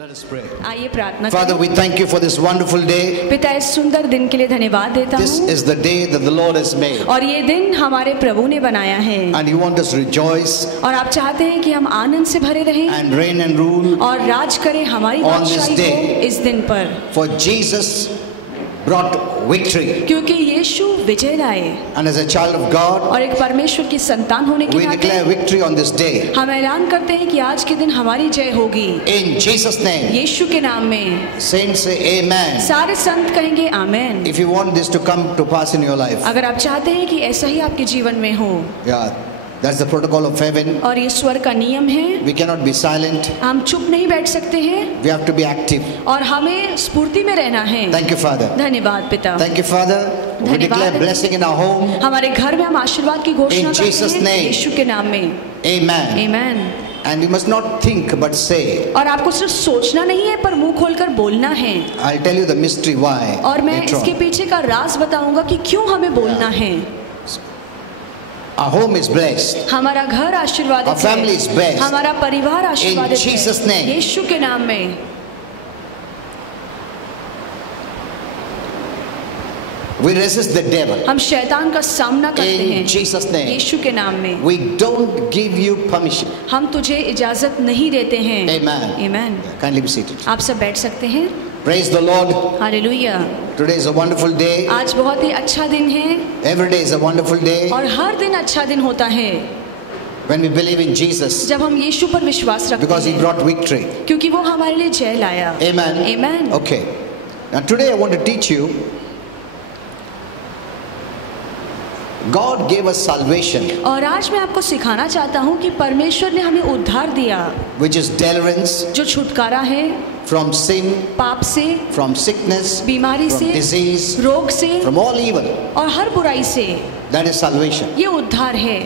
Let us pray. आइए प्रार्थना Father, करें। we thank you for this wonderful day. पिता, इस सुंदर दिन के लिए धन्यवाद देता This हूँ। is the day that the Lord has made. और ये दिन हमारे प्रभु ने बनाया है And you want us to rejoice और आप चाहते हैं कि हम आनंद से भरे रहें and reign and rule. और राज करें हमारी On this बादशाही day. को इस दिन पर, For Jesus brought victory. क्योंकि यीशु विजय लाए। And as a child of God, और एक परमेश्वर की संतान होने के we नाते declare victory on this day. हम ऐलान करते हैं कि आज के दिन हमारी जय होगी In Jesus' name. यीशु के नाम में। Saints say amen. सारे संत कहेंगे आमेन। If you want this to come to pass in your life. अगर आप चाहते हैं कि ऐसा ही आपके जीवन में हो, Yeah, that's the protocol of heaven. और ये स्वर्ग का नियम है, We cannot be silent. हम चुप नहीं बैठ सकते हैं We have to be active. और हमें स्फूर्ति में रहना है। Thank you, Father. धन्यवाद पिता। Thank you, Father. We धन्यवाद। declare blessing in our home. हमारे घर में हम आशीर्वाद की घोषणा In Jesus' करते हैं name. यीशु के नाम में। Amen. Amen. And we must not think but say. और आपको सिर्फ सोचना नहीं है पर मुंह खोलकर बोलना है। I'll tell you the mystery why. और मैं later on. इसके पीछे का राज बताऊंगा कि क्यों हमें बोलना है। Our home is blessed. हमारा घर आशीर्वादित Our family is है, blessed. हमारा परिवार आशीर्वादित In Jesus' name. है यीशु के नाम में। We resist the devil. हम शैतान का सामना करते In हैं Jesus' name. यीशु के नाम में। We don't give you permission. हम तुझे इजाजत नहीं देते हैं। Amen. Amen. Kindly be seated. आप सब बैठ सकते हैं। Praise the Lord. Hallelujah. Today is a wonderful day. आज बहुत ही अच्छा दिन है Every day is a wonderful day. और हर दिन अच्छा दिन होता है When we believe in Jesus. जब हम यीशु पर विश्वास रखते Because he हैं, brought victory. क्योंकि वो हमारे लिए जय लाया। Amen. Amen. Okay. Now today I want to teach you. God gave us salvation, और आज मैं आपको सिखाना चाहता हूँ कि परमेश्वर ने हमें उद्धार दिया, which is deliverance जो छुटकारा है from sin, पाप से, from sickness, बीमारी from से, disease, रोग से from all evil. और हर बुराई से। That is salvation. ये उद्धार है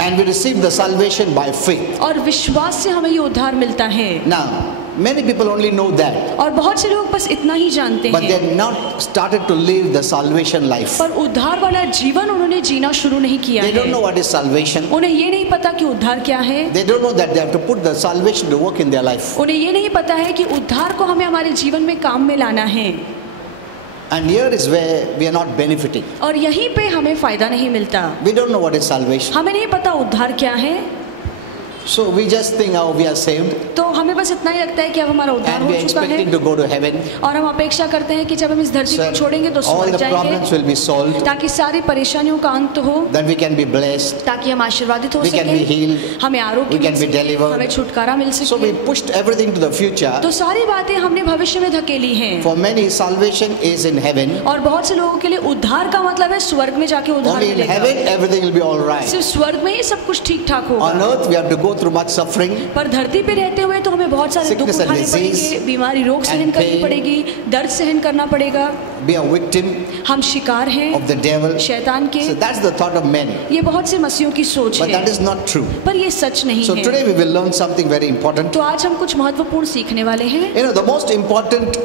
And we receive the salvation by faith. और विश्वास से हमें ये उद्धार मिलता है। Now, many people only know that, और बहुत से लोग बस इतना ही जानते but they हैं, have not started to live the salvation life. पर उद्धार वाला जीवन उन्होंने जीना शुरू नहीं किया They don't है। know what is salvation. उन्हें ये नहीं पता कि उद्धार क्या है। They don't know that they have to put the salvation to work in their life. उन्हें ये नहीं पता है कि उद्धार को हमें हमारे जीवन में काम में लाना है। And here is where we are not benefiting. और यहीं पे हमें फायदा नहीं मिलता। We don't know what is salvation. हमें नहीं पता उद्धार क्या है, So we just think, oh, we are saved तो हमें बस इतना ही लगता है कि अब हमारा उद्धार and we हो are चुका है expecting to go to heaven. और हम अपेक्षा करते हैं कि जब हम इस धरती को So छोड़ेंगे तो all स्वर्ग the problems will जाएंगे, be solved, ताकि सारी परेशानियों का अंत हो, that we can be blessed, ताकि हम आशीर्वादित हो we can be सके, healed, हमें आरोग्य we मिल can be सके, delivered. हमें छुटकारा मिल So we सके। pushed everything to the future. तो सारी बातें हमने भविष्य में धकेली हैं। For many, salvation is in heaven. और बहुत से लोगों के लिए उद्धार का मतलब है स्वर्ग में जाके उद्धार Only in मिलेगा। heaven, everything will be all right. सिर्फ स्वर्ग में ही सब कुछ ठीक ठाक होगा। On earth, we have to go through much suffering, पर धरती पे रहते हुए तो हमें बहुत सारे दुख Sickness and उठाने disease पड़ेंगे, बीमारी रोग सहन and करनी pain. पड़ेगी, दर्द सहन करना पड़ेगा। be a victim हम शिकार हैं of the devil. शैतान के। So that's the thought of many. ये बहुत से मसीहों की सोच But है, that is not true. पर ये सच नहीं So है। today we will learn something very important. तो आज हम कुछ महत्वपूर्ण सीखने वाले हैं। You know, the most important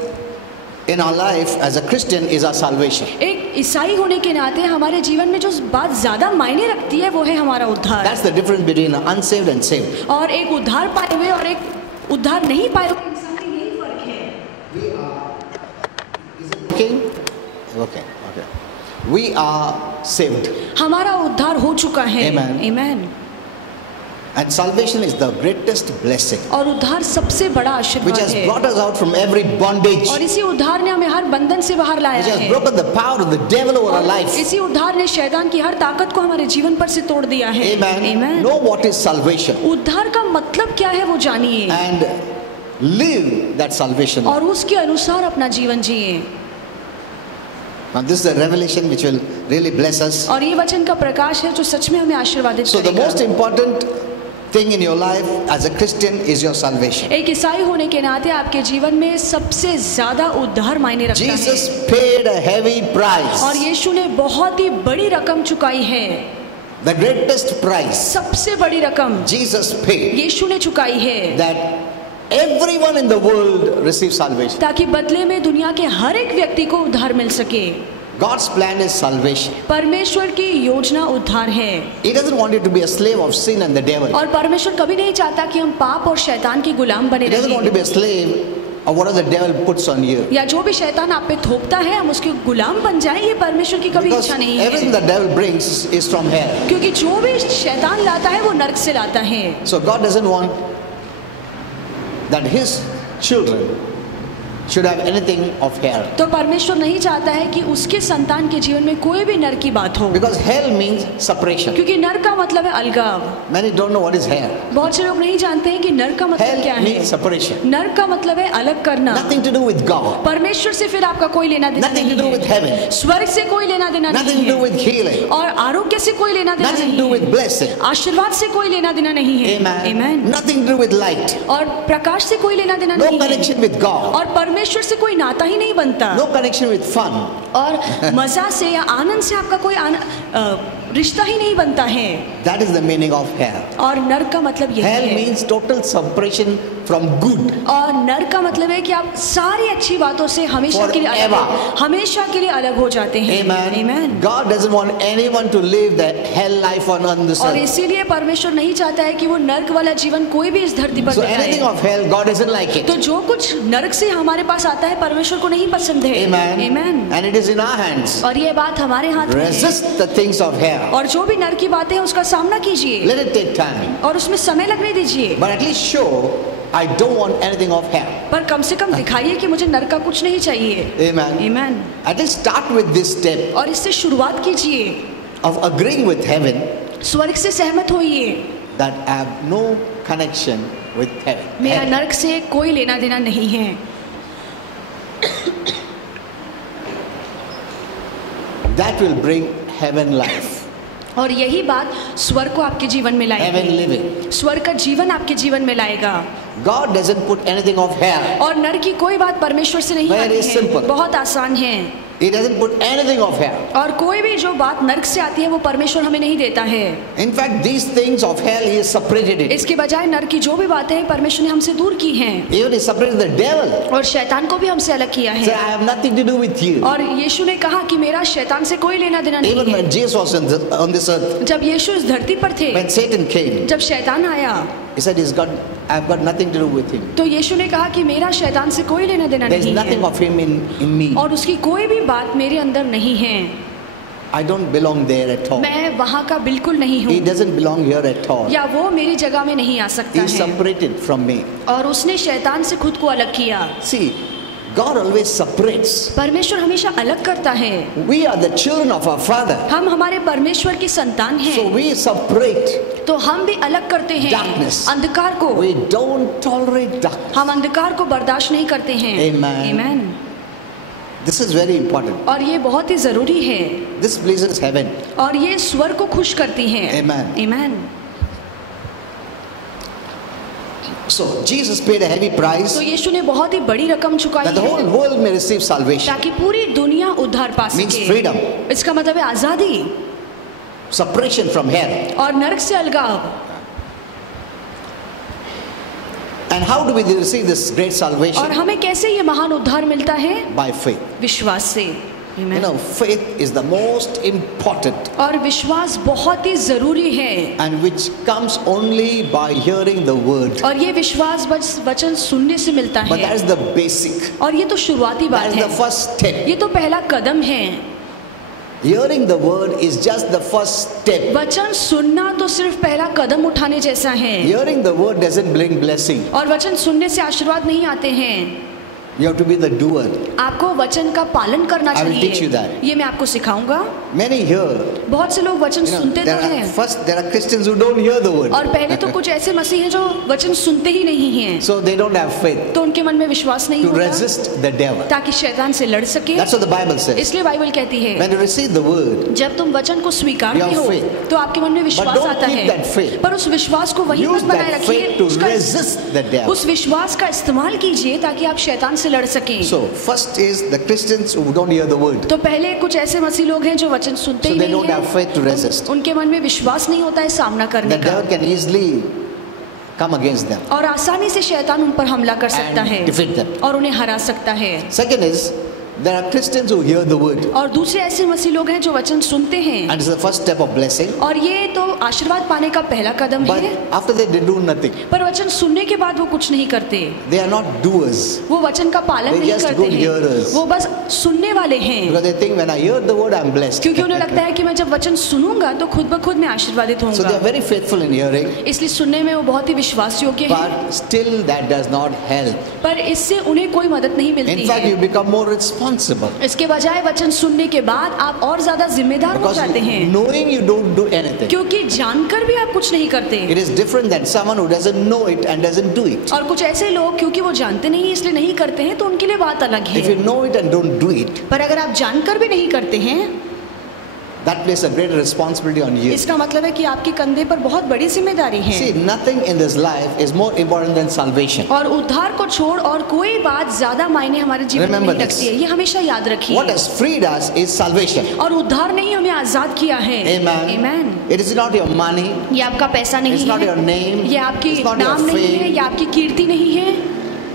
in our life as a Christian is our salvation. एक ईसाई होने के नाते हमारे जीवन में जो बात ज्यादा मायने रखती है वो है हमारा उद्धार। That's the difference between unsaved and saved. और एक उद्धार पाए हुए और एक उद्धार नहीं पाए हुए इंसान में यही फर्क है। Okay? Okay. Okay. We are saved. हमारा उद्धार हो चुका है। Amen. Amen. And salvation is the greatest blessing, और उद्धार सबसे बड़ा which आशीर्वाद has है। brought us out from every bondage, और इसी उद्धार ने हमें हर बंधन से बाहर लाया which has है। broken the power of the devil over our और life. इसी उद्धार ने शैतान की हर ताकत को हमारे जीवन पर से तोड़ दिया है। Amen. Amen. Know what is salvation उद्धार का मतलब क्या है वो जानिए and live that salvation. और उसके अनुसार अपना जीवन जिए। Now this is a revelation which will really bless us. और ये वचन का प्रकाश है जो सच में हमें आशीर्वादित So the करेगा। most important thing in your life as a Christian is your salvation. एक ईसाई होने के नाते आपके जीवन में सबसे ज्यादा उद्धार मायने रखता Jesus है। paid a heavy price, और यीशु ने बहुत ही बड़ी रकम चुकाई है। the greatest price सबसे बड़ी रकम Jesus paid, यीशु ने चुकाई है, that everyone in the world receives salvation. ताकि बदले में दुनिया के हर एक व्यक्ति को उद्धार मिल सके। God's plan is salvation. परमेश्वर की योजना उद्धार है। He doesn't want you to be a slave of sin and the devil. और परमेश्वर कभी नहीं चाहता कि हम पाप और शैतान के गुलाम बने He doesn't want to be रहें। a slave of whatever the devil puts on you. या जो भी शैतान आप पे थोपता है हम उसके गुलाम बन जाएं, ये परमेश्वर की कभी Because इच्छा नहीं everything है। the devil brings is from hell. क्योंकि जो भी शैतान लाता है वो नरक से लाता है। So God doesn't want that his children should have anything of hell. तो परमेश्वर नहीं चाहता है कि उसके संतान के जीवन में कोई भी नर की बात हो, Because hell means separation. क्योंकि नर का मतलब है अलगाव। Many don't know what is hell. बहुत से लोग नहीं जानते हैं कि नर का मतलब क्या Hell है। means separation. नर का मतलब है अलग करना। Nothing to do with God. परमेश्वर से फिर आपका कोई लेना देना Nothing to नहीं do with है। heaven. स्वर्ग से कोई लेना देना Nothing नहीं to do है, with healing. और आरोग्य से कोई लेना देना Nothing to नहीं do with है, blessing. आशीर्वाद से कोई लेना देना नहीं है। Amen. Amen. Nothing to do with light. और प्रकाश से कोई लेना देना No नहीं है, connection with God. और परमेश्वर से कोई नाता ही नहीं बनता। No connection with fun. और मजा से या आनंद से आपका कोई रिश्ता ही नहीं बनता है। That is the meaning of hell. और नर का मतलब यही Hell है। means total separation from good. और नर का मतलब है कि आप सारी अच्छी बातों से हमेशा के लिए अलग Forever. हमेशा के लिए अलग हो जाते हैं। Amen. Amen. God doesn't want anyone to live the hell life on this और earth. इसीलिए परमेश्वर नहीं चाहता है कि वो नर्क वाला जीवन कोई भी इस धरती पर So anything बिताए। of hell, God doesn't like it. तो जो कुछ नरक से हमारे पास आता है परमेश्वर को नहीं पसंद है। Amen. Amen. And it is in our hands. और ये बात हमारे हाथ में है। Resist the things of hell. और जो भी नर की बातें हैं उसका सामना कीजिए Let it take time. और उसमें समय लगने दीजिए, But at least show I don't want anything of hell. पर कम से कम दिखाइए कि मुझे नर का कुछ नहीं चाहिए। Amen. Amen. At least start with this step और इससे शुरुआत कीजिए, of agreeing with heaven स्वर्ग से सहमत होइए, that I have no connection with heaven. मेरा Hell. नर्क से कोई लेना देना नहीं है। That will bring heaven life. और यही बात स्वर्ग को आपके जीवन में Heaven लाएगी। living. स्वर्ग का जीवन आपके जीवन में लाएगा। God doesn't put anything of hell. और नर की कोई बात परमेश्वर से नहीं Very आती है, simple. बहुत आसान है। He doesn't put anything of hell. और कोई भी जो बात नर्क से आती है वो परमेश्वर हमें नहीं देता है। In fact, these things of hell, He has separated it. इसके बजाय नर की जो भी बातें हैं परमेश्वर ने हमसे दूर की हैं, Even He separated the devil. और शैतान को भी हमसे अलग किया He said, है। I have nothing to do with you. और यीशु ने कहा कि मेरा शैतान से कोई लेना देना Even नहीं है। when Jesus was on this earth, जब यीशु इस धरती पर थे, when Satan came, जब शैतान आया, He said, I've got nothing to do with him. तो यीशु ने कहा कि मेरा शैतान से कोई लेना देना There is नहीं nothing है, of him in me. और उसकी कोई भी बात मेरे अंदर नहीं है। I don't belong there at all. मैं वहाँ का बिल्कुल नहीं He हूँ, doesn't belong here at all. या वो मेरी जगह में नहीं आ He सकता is है। separated from me. और उसने शैतान से खुद को अलग किया। See, God always separates. परमेश्वर हमेशा अलग करता है। We are the children of our Father. हम हमारे परमेश्वर की संतान So हैं, we separate. तो हम भी अलग करते हैं Darkness. अंधकार को। We don't tolerate darkness. हम अंधकार को बर्दाश्त नहीं करते हैं। Amen. Amen. This is very important. और ये बहुत ही जरूरी है, This pleases heaven. और ये स्वर्ग को खुश करती हैं। Amen. Amen. So Jesus paid a heavy price तो यीशु ने बहुत ही बड़ी रकम चुकाई that the whole है world may receive salvation. ताकि पूरी दुनिया उद्धार पा Means सके। freedom. इसका मतलब है आजादी Separation from hell. और नरक से अलगाव। And how do we receive this great और salvation? हमें कैसे ये महान उद्धार मिलता है? By faith. विश्वास से। You Amen. know, faith is the most important और विश्वास बहुत ही जरूरी है, and which comes only by hearing the word. और ये विश्वास बस वचन सुनने से मिलता But that है, is the basic. और ये तो शुरुआती That बात is the है, first step. ये तो पहला कदम है। Hearing the word is just the first step. वचन सुनना तो सिर्फ पहला कदम उठाने जैसा है, Hearing the word doesn't bring blessing. और वचन सुनने से आशीर्वाद नहीं आते हैं। You have to be the doer. आपको वचन का पालन करना I will teach you चाहिए। that. ये मैं आपको सिखाऊंगा। Many hear. बहुत से लोग वचन सुनते तो हैं, There are Christians who don't hear the word. और पहले तो कुछ ऐसे मसीह हैं जो वचन सुनते ही नहीं हैं, So they don't have faith तो उनके मन में विश्वास नहीं to होता resist the devil. ताकि शैतान से लड़ सके। That's what the Bible says. इसलिए बाइबल कहती है When you receive the word, जब तुम वचन को स्वीकारते You have हो faith. तो आपके मन में विश्वास don't आता keep that है, faith. पर उस विश्वास को वहीं use पर बनाए that रखिए, faith to resist the devil. उस विश्वास का इस्तेमाल कीजिए ताकि आप शैतान से लड़ सकें। So first is the Christians who don't hear the word. तो पहले कुछ ऐसे मसीह लोग हैं जो वचन सुनते So ही they नहीं don't have faith to resist. हैं, उनके मन में विश्वास नहीं होता है सामना करने The का, devil can easily come against them. और आसानी से शैतान उन पर हमला कर सकता And है defeat them. और उन्हें हरा सकता है। Second is There are Christians who hear the word, और दूसरे ऐसे मसीह लोग हैं जो वचन सुनते हैं, and it's the first step of blessing. और ये तो आशीर्वाद पाने का पहला कदम But है, after that, they do nothing. पर वचन सुनने के बाद वो कुछ नहीं करते, They are not doers वो वचन का पालन They नहीं just करते good हैं, hearers. वो बस सुनने वाले हैं, because they think when I hear the word, I'm blessed. क्योंकि उन्हें लगता है कि मैं जब वचन सुनूंगा तो खुद ब खुद मैं आशीर्वादित So they होऊंगा, are very faithful in hearing, इसलिए सुनने में वो बहुत ही विश्वास योग्य हैं, but still that does not help. पर इससे उन्हें कोई मदद नहीं मिलती In fact, you है। become more responsible इसके बजाय वचन सुनने के बाद आप और ज्यादा जिम्मेदार हो because जाते हैं, knowing you don't do anything. क्योंकि जानकर भी आप कुछ नहीं करते। It is different than someone who doesn't know it and doesn't do it. और कुछ ऐसे लोग क्योंकि वो जानते नहीं इसलिए नहीं करते हैं, तो उनके लिए बात अलग If you है, know it and don't do it, पर अगर आप जानकर भी नहीं करते हैं, that places a greater responsibility on you. इसका मतलब है कि आपके कंधे पर बहुत बड़ी जिम्मेदारी है। See, nothing in this life is more important than salvation. और उद्धार को छोड़ और कोई बात ज्यादा मायने हमारे जीवन में Remember नहीं this. रखती है, ये हमेशा याद रखिए। What has freed us is salvation. और उद्धार ने ही हमें आजाद किया है। Amen. Amen. It is not your money. ये आपका पैसा नहीं It's not है, your name. ये आपकी It's not नाम your नहीं है, fame. ये आपकी कीर्ति नहीं है,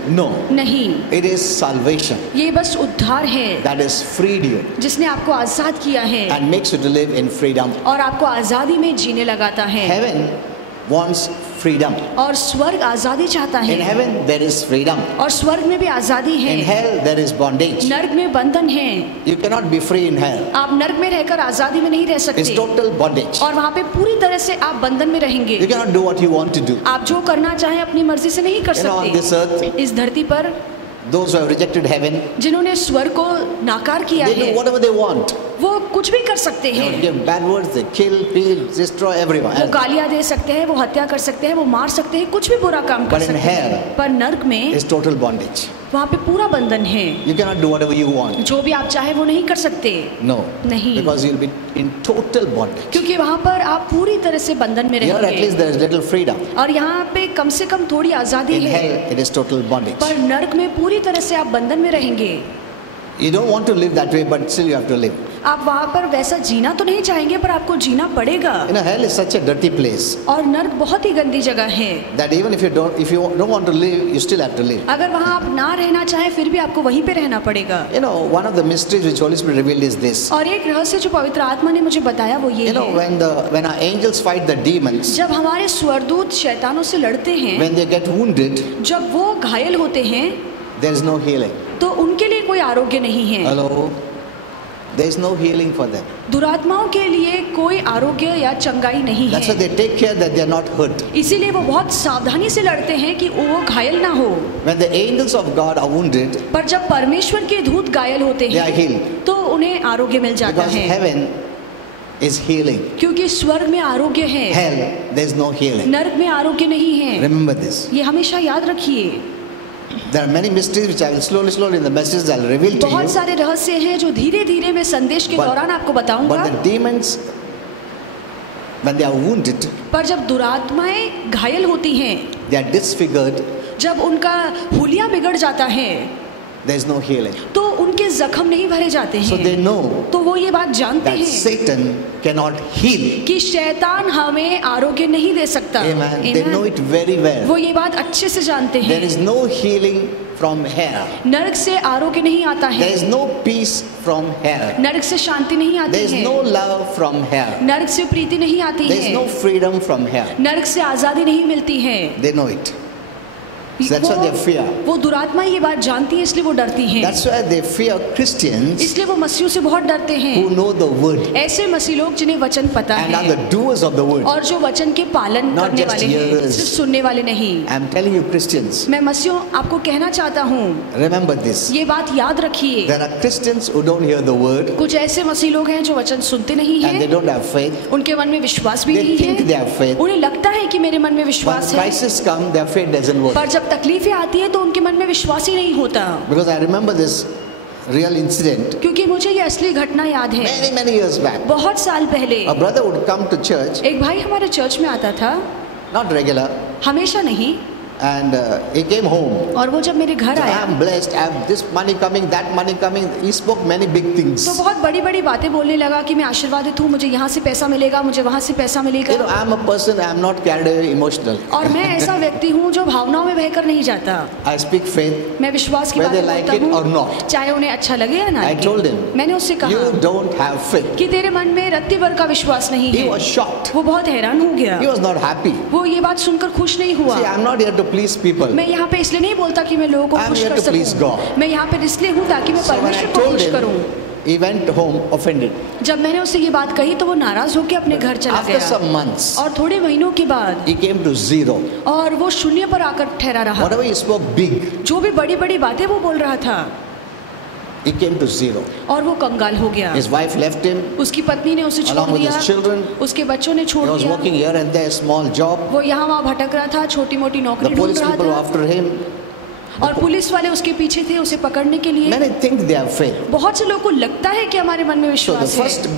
No. नहीं, It is salvation ये बस उद्धार है that has freed you जिसने आपको आजाद किया है and makes you to live in freedom. और आपको आजादी में जीने लगाता है। Heaven wants freedom. और स्वर्ग आजादी चाहता In है, heaven there is freedom. और स्वर्ग में भी आजादी In है, hell there is bondage. नर्क में बंधन है, You cannot be free in hell. आप नर्क में रहकर आजादी में नहीं रह It's सकते, total bondage. और वहाँ पे पूरी तरह से आप बंधन में रहेंगे। You cannot do what you want to do. आप जो करना चाहें अपनी मर्जी से नहीं कर On this सकते। earth, इस धरती पर those who have rejected heaven, जिन्होंने स्वर्ग को नाकार किया they do है, whatever they want. वो कुछ भी कर सकते They हैं, give bad words, they kill, destroy everyone. वो गालियां दे सकते हैं, वो हत्या कर सकते हैं, वो मार सकते हैं, कुछ भी बुरा काम कर But in सकते हैं, hell, पर नर्क में It's total bondage. वहाँ पे पूरा बंधन है, You cannot do whatever you want. जो भी आप चाहे वो नहीं कर सकते, No. नहीं, Because you'll be in total bondage. क्योंकि वहाँ पर आप पूरी तरह से बंधन में Here at रहेंगे, least there is little freedom. और यहाँ पे कम से कम थोड़ी आजादी In है, hell it is total bondage. पर नर्क में पूरी तरह से आप बंधन में रहेंगे। You don't want to live that way, but still you have to live. आप वहाँ पर वैसा जीना तो नहीं चाहेंगे, पर आपको जीना पड़ेगा। You know, hell is such a dirty place और नर्क बहुत ही गंदी जगह है, that even if you don't want to live, you still have to live. अगर वहाँ आप ना रहना चाहें फिर भी आपको वहीं पे रहना पड़ेगा। You know, one of the mysteries which Holy Spirit revealed is this. और एक रहस्य जो पवित्र आत्मा ने मुझे बताया वो ये You know, है, when our angels fight the demons, जब हमारे स्वर्गदूत शैतानों से लड़ते हैं, when they get wounded, जब वो घायल होते हैं, there is no healing. तो उनके लिए कोई आरोग्य नहीं है। Hello? There is no healing for them. दुरात्माओं के लिए कोई आरोग्य या चंगाई नहीं That's why है, they take care that they are not hurt. इसीलिए वो बहुत सावधानी से लड़ते हैं कि वो घायल ना हो। When the angels of God are wounded, पर जब परमेश्वर के दूत घायल होते they are हैं healed. तो उन्हें आरोग्य मिल जाता Because है, heaven is healing. क्योंकि स्वर्ग में आरोग्य है, Hell, there is no healing. नर्क में आरोग्य नहीं है। Remember this. ये हमेशा याद रखिए। There are many mysteries which I will slowly in the messages I'll reveal to बहुत you. सारे रहस्य हैं जो धीरे धीरे मैं संदेश के But- दौरान आपको बताऊंगा। But the demons, when they are wounded, पर जब दुरात्माएं घायल होती हैं, they are disfigured, जब उनका हुलिया बिगड़ जाता है, there is no healing. तो उनके जख्म नहीं भरे जाते So they हैं। know तो वो ये बात जानते that हैं Satan cannot heal. कि शैतान हमें आरोग्य नहीं दे सकता। Amen. They know it very well. वो ये बात अच्छे से जानते There हैं। is no healing from hell. नरक से आरोग्य नहीं आता There है, is no peace from hell. नरक से शांति नहीं आती There is है, no love from hell. नरक से प्रीति नहीं आती There is है, no freedom from hell. नरक से आजादी नहीं मिलती है। They know it. So that's why they fear. वो दुरात्मा ये बात जानती है, इसलिए वो डरती हैं। That's why they fear Christians इसलिए वो मसीहों से बहुत डरते हैं। who know the word ऐसे मसीह लोग जिन्हें वचन पता and are है the doers of the word. और जो वचन के पालन Not करने just वाले हैं, hearers. सिर्फ सुनने वाले नहीं। I'm telling you, Christians, मैं मसीहों आपको कहना चाहता हूँ, remember this. ये बात याद रखिए। There are Christians who don't hear the word कुछ ऐसे मसीह लोग हैं जो वचन सुनते नहीं and they हैं, don't have faith. उनके मन में विश्वास भी They नहीं think they है, have faith. उन्हें लगता है कि मेरे मन में When विश्वास है, crisis come, their faith doesn't work. पर जब तकलीफें आती है तो उनके मन में विश्वास ही नहीं होता। Because I remember this real incident क्योंकि मुझे ये असली घटना याद है। many years back. बहुत साल पहले A brother would come to church, एक भाई हमारे चर्च में आता था, not regular, हमेशा नहीं, and he came home. और वो जब मेरे घर So I आया am blessed, I have this money coming, that money coming. He spoke many big things. तो बहुत बड़ी बड़ी बातें बोलने लगा कि मैं आशीर्वादित हूँ, मुझे यहाँ से पैसा मिलेगा, मुझे वहाँ से पैसा You know, मिलेगा। I am a person, I am not carried away emotionally. और मैं ऐसा व्यक्ति हूँ जो भावनाओं में बहकर नहीं जाता। I speak faith, मैं विश्वास की whether बातें they like बोलता it or हूँ, not. चाहे उन्हें अच्छा लगे या ना I लगे। told him, मैंने उससे कहा you don't have faith. कि तेरे मन में रत्ती भर का विश्वास नहीं He है। was shocked. वो बहुत हैरान हो गया। He was not happy. वो ये बात सुनकर खुश नहीं हुआ। See, I'm not here to please people. मैं यहाँ पे इसलिए नहीं बोलता कि मैं लोगों को I'm खुश here कर to please सकूं। God. मैं यहाँ पे इसलिए हूँ ताकि मैं So when I परमेश्वर को told खुश करूँ। him, he went home offended. जब मैंने उससे ये बात कही तो वो नाराज होकर अपने घर चला After गया। some months, और थोड़े महीनों के बाद he came to zero. और वो शून्य पर आकर ठहरा रहा। Whatever he spoke big, जो भी बड़ी बड़ी बातें वो बोल रहा था, he came to zero. और वो कंगाल हो गया। His wife left him उसकी पत्नी ने उसे छोड़ along with दिया, his children. उसके बच्चों ने He छोड़ was दिया। working here and there, small job. वो यहाँ वहाँ भटक रहा था, छोटी मोटी The नौकरी ढूंढ police रहा people were था after him. और पुलिस वाले उसके पीछे थे उसे पकड़ने के लिए। Many think they have faith. बहुत से लोगों को लगता है कि हमारे मन में So the विश्वास है। first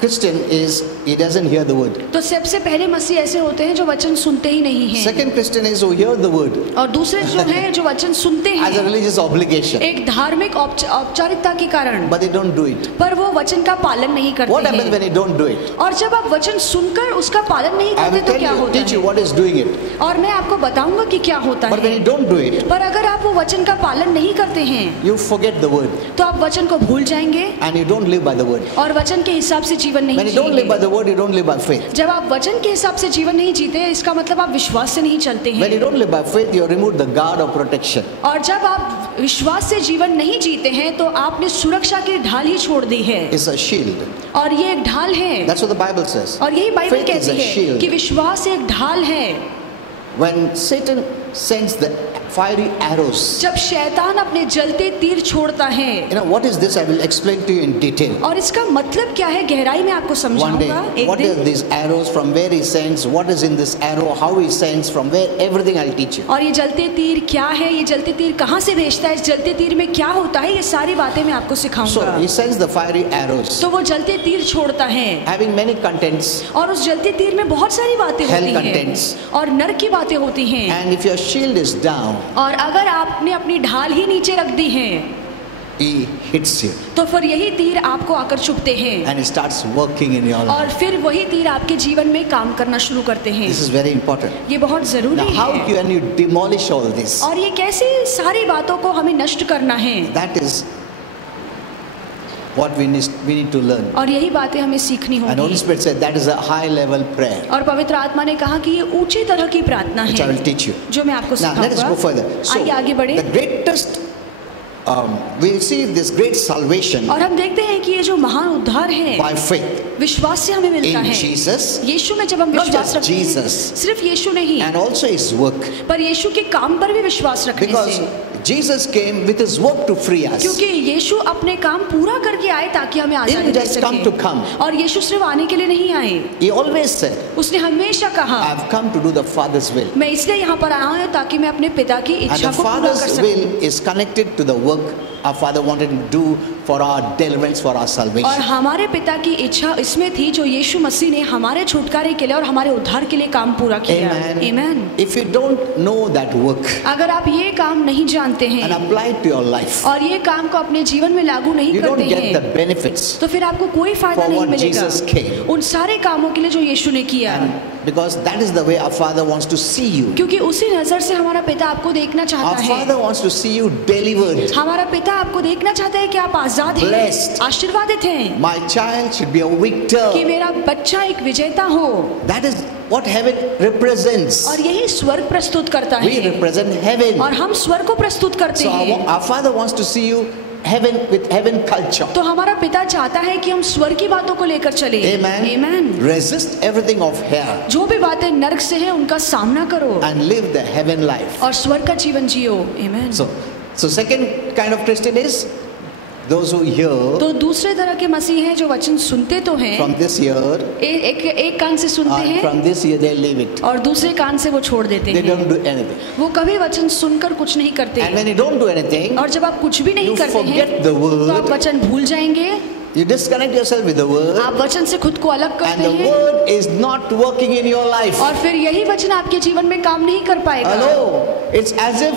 Christian is he doesn't hear the word. तो सबसे पहले मसीह ऐसे होते हैं जो वचन सुनते ही नहीं हैं। Second Christian is who hear the word और दूसरे जो हैं जो वचन सुनते as a हैं religious obligation, एक धार्मिक औपचारिकता के कारण, but they don't do it. पर वो वचन का पालन नहीं What करते happens हैं। when you don't do it? और जब आप वचन सुनकर उसका पालन नहीं I करते will तो tell क्या you, होता teach you है। what is doing it. और मैं आपको बताऊंगा कि क्या होता But when है। you don't do it, पर अगर आप वो वचन का पालन नहीं करते हैं you forget the word तो आप वचन को भूल जाएंगे and you don't live by the word. और वचन के हिसाब से जीवन नहीं When you don't live by जिएंगे। the word, you don't live by faith. जब आप वचन के हिसाब से जीवन नहीं जीते इसका मतलब आप विश्वास से नहीं चलते When you हैं। don't live by faith, you remove the guard of protection. और जब आप विश्वास से जीवन नहीं जीते हैं तो आपने सुरक्षा की ढाल ही छोड़ दी है। It's a shield. और ये एक ढाल है। That's what the Bible says. और यही बाइबल Faith is कहती a है shield. कि विश्वास एक ढाल है। When Satan sends the fiery arrows, जब शैतान अपने जलते तीर छोड़ता है, you know what is this? I will explain to you in detail. और इसका मतलब क्या है गहराई में आपको One day, समझाऊंगा एक what are दिन। these arrows? From where he sends? What is in this arrow? How he sends? From where? Everything I'll teach you. और ये जलते तीर क्या है, ये जलते तीर कहाँ से भेजता है, इस जलते तीर में क्या होता है, ये सारी बातें मैं आपको So सिखाऊंगा। he sends the fiery arrows, तो वो जलते तीर छोड़ता है having many contents. और उस जलते तीर में बहुत सारी बातें Hell होती हैं contents. और नरक की बातें होती हैं। And if your shield is down, और अगर आपने अपनी ढाल ही नीचे रख दी है he hits you तो फिर यही तीर आपको आकर चुभते हैं and he starts working in your life. और फिर वही तीर आपके जीवन में काम करना शुरू करते हैं। This is very important. ये बहुत Now, जरूरी how है। can you demolish all this? और ये कैसे सारी बातों को हमें नष्ट करना है, That is what we need to learn. और यही बातें हमें सीखनी And Holy होगी। Spirit said that is a high level prayer, और पवित्र आत्मा ने कहा कि ये ऊंची तरह की प्रार्थना which I will है teach you. जो मैं आपको Now let us go further. सिखाऊंगा। आइए आगे बढ़े। the greatest, we receive this great salvation और हम देखते हैं कि ये जो महान उद्धार है by faith विश्वास से हमें मिलता in है। Jesus, यीशु में जब हम not विश्वास just रखते हैं, Jesus, सिर्फ यीशु नहीं and also His work. पर यीशु के काम पर भी विश्वास रखने Because से, Jesus came with His work to free us. क्योंकि यीशु अपने काम पूरा करके आए ताकि हमें He आजादी didn't they just come to सके। come. और यीशु सिर्फ आने के लिए नहीं आए, He always said, उसने हमेशा कहा I have come to do the Father's will. मैं इसलिए यहाँ पर आया हूँ ताकि मैं अपने पिता की And इच्छा the को पूरा कर Father's सकूं। will is connected to the work our Father wanted to do for our deliverance, for our और salvation. हमारे पिता की इच्छा इसमें थी जो यीशु मसीह ने हमारे छुटकारे के लिए और हमारे उद्धार के लिए काम पूरा किया। Amen. आमीन। If you don't know that work अगर आप ये काम नहीं जानते and हैं apply it to your life, और ये काम को अपने जीवन में लागू नहीं you करते don't get the हैं benefits. तो फिर आपको कोई फायदा For नहीं what मिलेगा Jesus came. उन सारे कामों के लिए जो यीशु ने किया। And because that is the way our Father wants to see you. क्योंकि उसी नजर से हमारा पिता आपको देखना Our चाहता है। Father wants to see you delivered. हमारा पिता आपको देखना चाहता है कि आप आजाद हैं, Blessed. आशीर्वादित हैं, My child should be a victor. कि मेरा बच्चा एक विजेता हो। That is what heaven represents. और यही स्वर्ग प्रस्तुत करता We है represent heaven. और हम स्वर्ग को प्रस्तुत करते So हैं। our Father wants to see you heaven with heaven culture. तो हमारा पिता चाहता है कि हम स्वर्ग की बातों को लेकर चले। Amen. Amen. Resist everything of hell जो भी बातें नरक से हैं उनका सामना करो and live the heaven life. और स्वर्ग का जीवन जियो। Amen. So second kind of Christian is those who hear तो दूसरे तरह के मसीह हैं जो वचन सुनते तो हैं, from this ear एक कान से सुनते and हैं from this ear they leave it. और दूसरे कान से वो छोड़ देते They हैं। don't do anything. वो कभी वचन सुनकर कुछ नहीं करते। And when you don't do anything, और जब आप कुछ भी नहीं you करते हैं forget the तो आप word. वचन भूल जाएंगे, You disconnect yourself with the word, आप वचन से खुद को अलग and करते the हैं word is not working in your life. और फिर यही वचन आपके जीवन में काम नहीं कर पाएगा। Hello, it's as if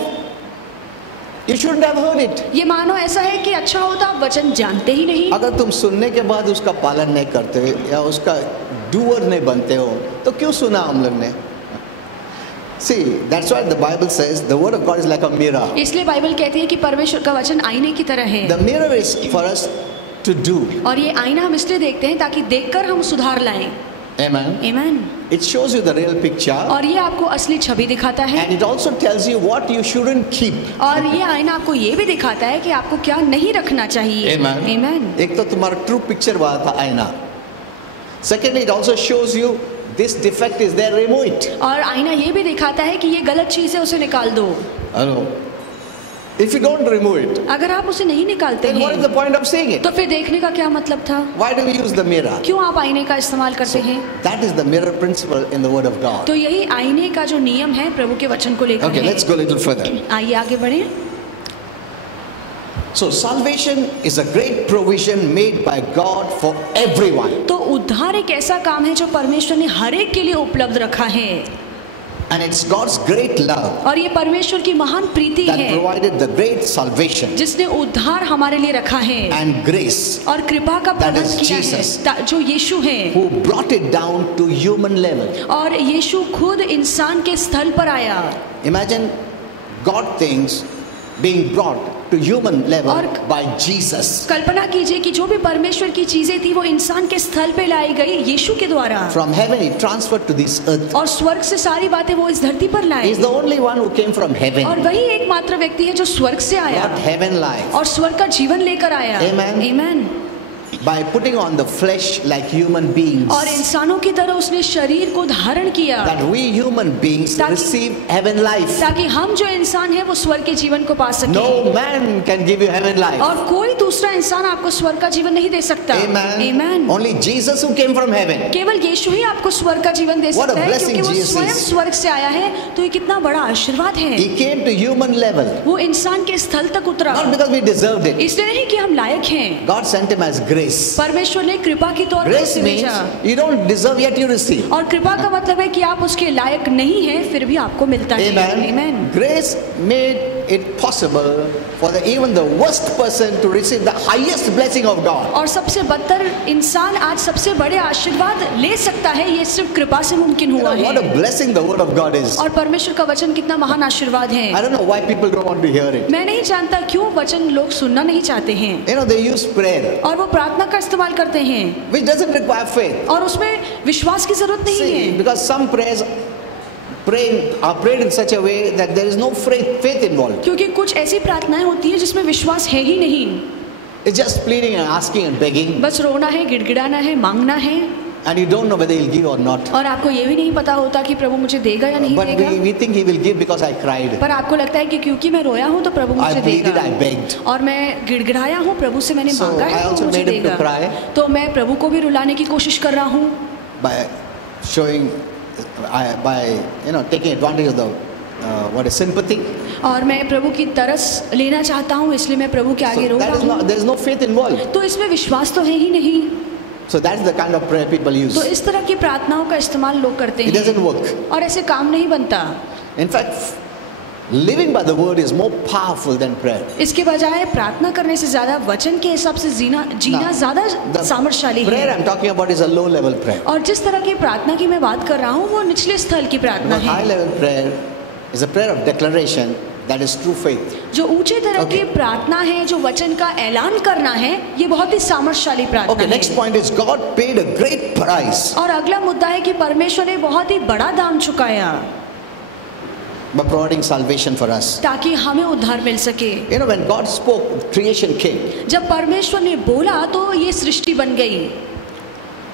you shouldn't have heard it. ये मानो ऐसा है कि अच्छा होता आप वचन जानते ही नहीं। अगर तुम सुनने के बाद उसका पालन नहीं करते या उसका डूअर नहीं बनते हो तो क्यों सुना हम लोग ने? See, that's why the Bible says the word of God is like a mirror. इसलिए बाइबल कहती है कि परमेश्वर का वचन आईने की तरह है। The mirror is for us to do. और ये आईना हम इसलिए देखते हैं ताकि देखकर हम सुधार लाएं। Amen. Amen. It shows you the real picture. और ये आपको असली छवि दिखाता है। And it also tells you what you shouldn't keep. और ये आईना आपको ये भी दिखाता है कि आपको क्या नहीं रखना चाहिए। Amen. Amen. एक तो तुम्हारा true picture वाला था आईना. Secondly, it also shows you this defect is there, remove it. और आईना ये भी दिखाता है कि ये गलत चीज है, उसे निकाल दो। Hello. If you don't remove it, अगर आप उसे नहीं निकालते then what is the हैं point of seeing it? तो फिर देखने का क्या मतलब था? Why do we use the mirror? क्यों आप आईने का इस्तेमाल करते हैं? That is the mirror principle in the Word of God. तो यही आईने का जो नियम है प्रभु के वचन को लेकर Okay, है। let's go a little further. आइए आगे बढ़ें। So salvation is a great provision made by God for everyone. तो उद्धार एक ऐसा काम है जो परमेश्वर ने हर एक के लिए उपलब्ध रखा है। And it's God's great love और ये परमेश्वर की महान प्रीति that है provided the great salvation जिसने उद्धार हमारे लिए रखा है and grace, और कृपा का That प्रबंध is किया Jesus. है जो यीशु है। who brought it down to human level. और यीशु खुद इंसान के स्थल पर आया। Imagine God things being brought to human level और by Jesus. कल्पना कीजिए कि जो भी परमेश्वर की चीजें थी वो इंसान के स्थल पे लाई गई यीशु के द्वारा। From heaven he transferred to this earth. और स्वर्ग से सारी बातें वो इस धरती पर He लाए। is the only one who came from और heaven. वही एकमात्र व्यक्ति है जो स्वर्ग से आया Brought heaven life और स्वर्ग का जीवन लेकर आया। Amen. Amen. by putting on the flesh like human beings. और इंसानों की तरह उसने शरीर को धारण किया That we human beings ताकि- receive heaven life. ताकि हम जो इंसान है वो स्वर्ग के जीवन को पा सके। No man can give you heaven life. और कोई दूसरा इंसान आपको स्वर्ग का जीवन नहीं दे सकता। Amen. Amen. Only Jesus who came from heaven. केवल यीशु ही आपको स्वर्ग का जीवन दे What a सकता है blessing क्योंकि वो Jesus स्वयं is. स्वर्ग से आया है। तो ये कितना बड़ा आशीर्वाद है। He came to human level. वो इंसान के स्थल तक उतरा Not because we deserved it. इसलिए नहीं कि हम लायक हैं। God sent him as grace. परमेश्वर ने कृपा की तौर पर Grace उसे means भेजा। you don't deserve yet you receive. और कृपा का मतलब है कि आप उसके लायक नहीं हैं फिर भी आपको मिलता है। Amen. Amen. Grace made it possible for even the worst person to receive the highest blessing of God. और सबसे बदतर इंसान आज सबसे बड़े आशीर्वाद ले सकता है। ये सिर्फ कृपा से मुमकिन You हुआ know, what a है। blessing the word of God is. और परमेश्वर का वचन कितना महान आशीर्वाद है। I don't know why people don't want to hear it. मैं नहीं जानता क्यों वचन लोग सुनना नहीं चाहते हैं। You know, they use prayer, और वो प्रार्थना का इस्तेमाल करते हैं which doesn't require faith. और उसमें विश्वास की जरूरत नहीं See, है। because some prayers are prayed in such a way that there is no faith involved. क्योंकि कुछ ऐसी प्रार्थनाएं होती है जिसमें विश्वास है ही नहीं। It's just pleading and asking and begging, बस रोना है, गिड़गिड़ाना है, मांगना है। and you don't know whether he'll give or not. और आपको ये भी नहीं पता होता कि प्रभु मुझे देगा या नहीं But देगा। we think he will give because I cried. पर आपको लगता है कि क्योंकि मैं रोया हूँ तो प्रभु I मुझे pleaded, देगा। I begged. और मैं गिड़गिड़ाया हूँ, प्रभु से मैंने So मांगा I है तो also मुझे made him to देगा। cry. तो मैं प्रभु को भी रुलाने की कोशिश कर रहा हूँ By showing, by taking advantage of the what is sympathy. और मैं प्रभु की तरस लेना चाहता हूँ इसलिए मैं प्रभु के आगे So रो that रहा is not, हूँ। there is no faith involved. तो इसमें विश्वास तो है ही नहीं। So that's the kind of prayer people use. तो इस तरह की प्रार्थनाओं का इस्तेमाल लोग करते It doesn't हैं work. और ऐसे काम नहीं बनता। In fact, living by the word is more powerful than prayer. इसके बजाय प्रार्थना करने से ज्यादा वचन के हिसाब से जीना Now, ज्यादा the सामर्थ्यशाली prayer है। I'm talking about is a low level prayer. और जिस तरह की प्रार्थना की मैं बात कर रहा हूँ वो निचले स्थल की प्रार्थना Because high है। level prayer is a prayer of declaration that is true faith. जो ऊंचे तरह की Okay. प्रार्थना है, जो वचन का ऐलान करना है, ये बहुत ही सामर्थ्यशाली प्रार्थना Okay, next है। point is God paid a great price और अगला मुद्दा है कि परमेश्वर ने बहुत ही बड़ा दाम चुकाया by providing salvation for us. ताकि हमें उद्धार मिल सके। You know, when God spoke, creation came जब परमेश्वर ने बोला तो ये सृष्टि बन गई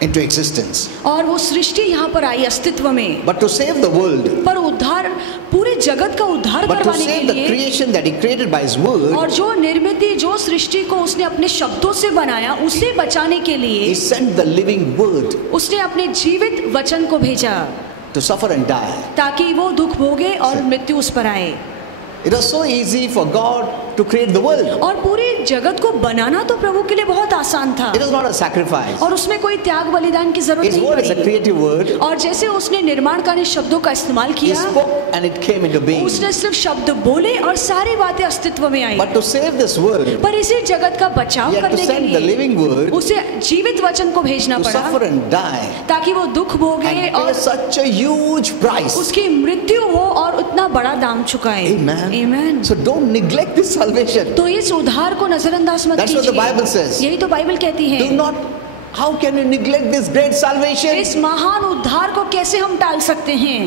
into existence. और वो सृष्टि यहाँ पर आई अस्तित्व में। But to save the world, पर उद्धार, पूरे जगत का उद्धार but to करवाने save के the लिए creation that He created by His word, और जो निर्मित, जो सृष्टि को उसने अपने शब्दों से बनाया, उसे बचाने के He लिए sent the living word उसने अपने जीवित वचन को भेजा to suffer and die. ताकि वो दुख भोगे और मृत्यु उस पर आए। It was so easy for God to create the world. और पूरे जगत को बनाना तो प्रभु के लिए बहुत आसान था It was not a sacrifice. और उसमें कोई त्याग बलिदान की जरूरत His नहीं word is a पड़ी। creative word. और जैसे उसने निर्माणकारी शब्दों का इस्तेमाल He किया, spoke and it came into being. उसने सिर्फ शब्द बोले और सारी बातें अस्तित्व में आई। But to save this world, पर इसी जगत का बचाव He had to करने के send the लिए living word उसे जीवित वचन को भेजना to suffer पड़ा and die ताकि वो दुख भोगे and pay और such a huge price. उसकी मृत्यु हो और इतना बड़ा दाम चुकाए। Amen. Amen. So don't neglect this salvation. तो इस उद्धार को नजरअंदाज मत That's what the Bible कीजिए। says. यही तो बाइबल कहती है। Do not. How can you neglect this great salvation? इस महान उद्धार को कैसे हम टाल सकते हैं?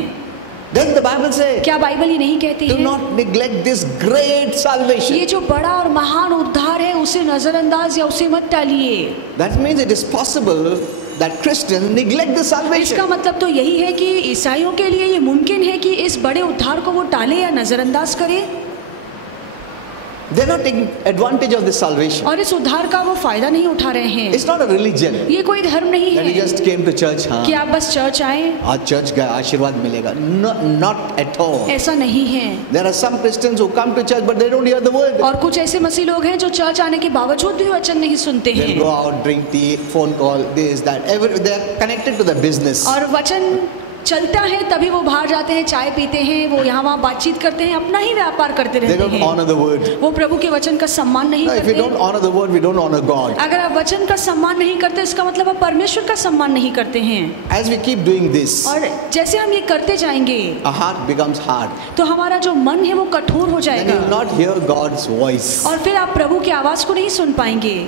Doesn't the Bible say? क्या बाइबल ये नहीं कहती Do है? not neglect this great salvation. ये जो बड़ा और महान उद्धार है उसे नजरअंदाज या उसे मत टालिए। That means it is possible that Christians neglect the salvation. इसका मतलब तो यही है कि ईसाइयों के लिए ये मुमकिन है कि इस बड़े उद्धार को वो टाले या नजरअंदाज करे। They're not taking advantage of this salvation. और इस उद्धार का वो फायदा नहीं उठा रहे हैं। It's not a religion. ये कोई धर्म नहीं That you है just came to church, हाँ? कि आप बस चर्च आए, आज चर्च गए आशीर्वाद मिलेगा. No, not at all. ऐसा नहीं है। There are some Christians who come to church but they don't hear the word. और कुछ ऐसे मसीह लोग हैं जो चर्च आने के बावजूद भी वचन नहीं सुनते They'll हैं go out, drink tea, phone call, this, that. They are connected to the business. और वचन चलता है तभी वो बाहर जाते हैं, चाय पीते हैं, वो यहाँ वहाँ बातचीत करते हैं, अपना ही व्यापार करते They रहते don't हैं। honor the word. वो प्रभु के वचन का सम्मान नहीं No, if we करते। don't honor the word, we don't honor God. अगर आप वचन का सम्मान नहीं करते इसका मतलब आप परमेश्वर का सम्मान नहीं करते हैं। As we keep doing this, और जैसे हम ये करते जाएंगे our heart becomes hard. तो हमारा जो मन है वो कठोर हो Then you will जाएगा not hear God's voice. और फिर आप प्रभु की आवाज को नहीं सुन पाएंगे।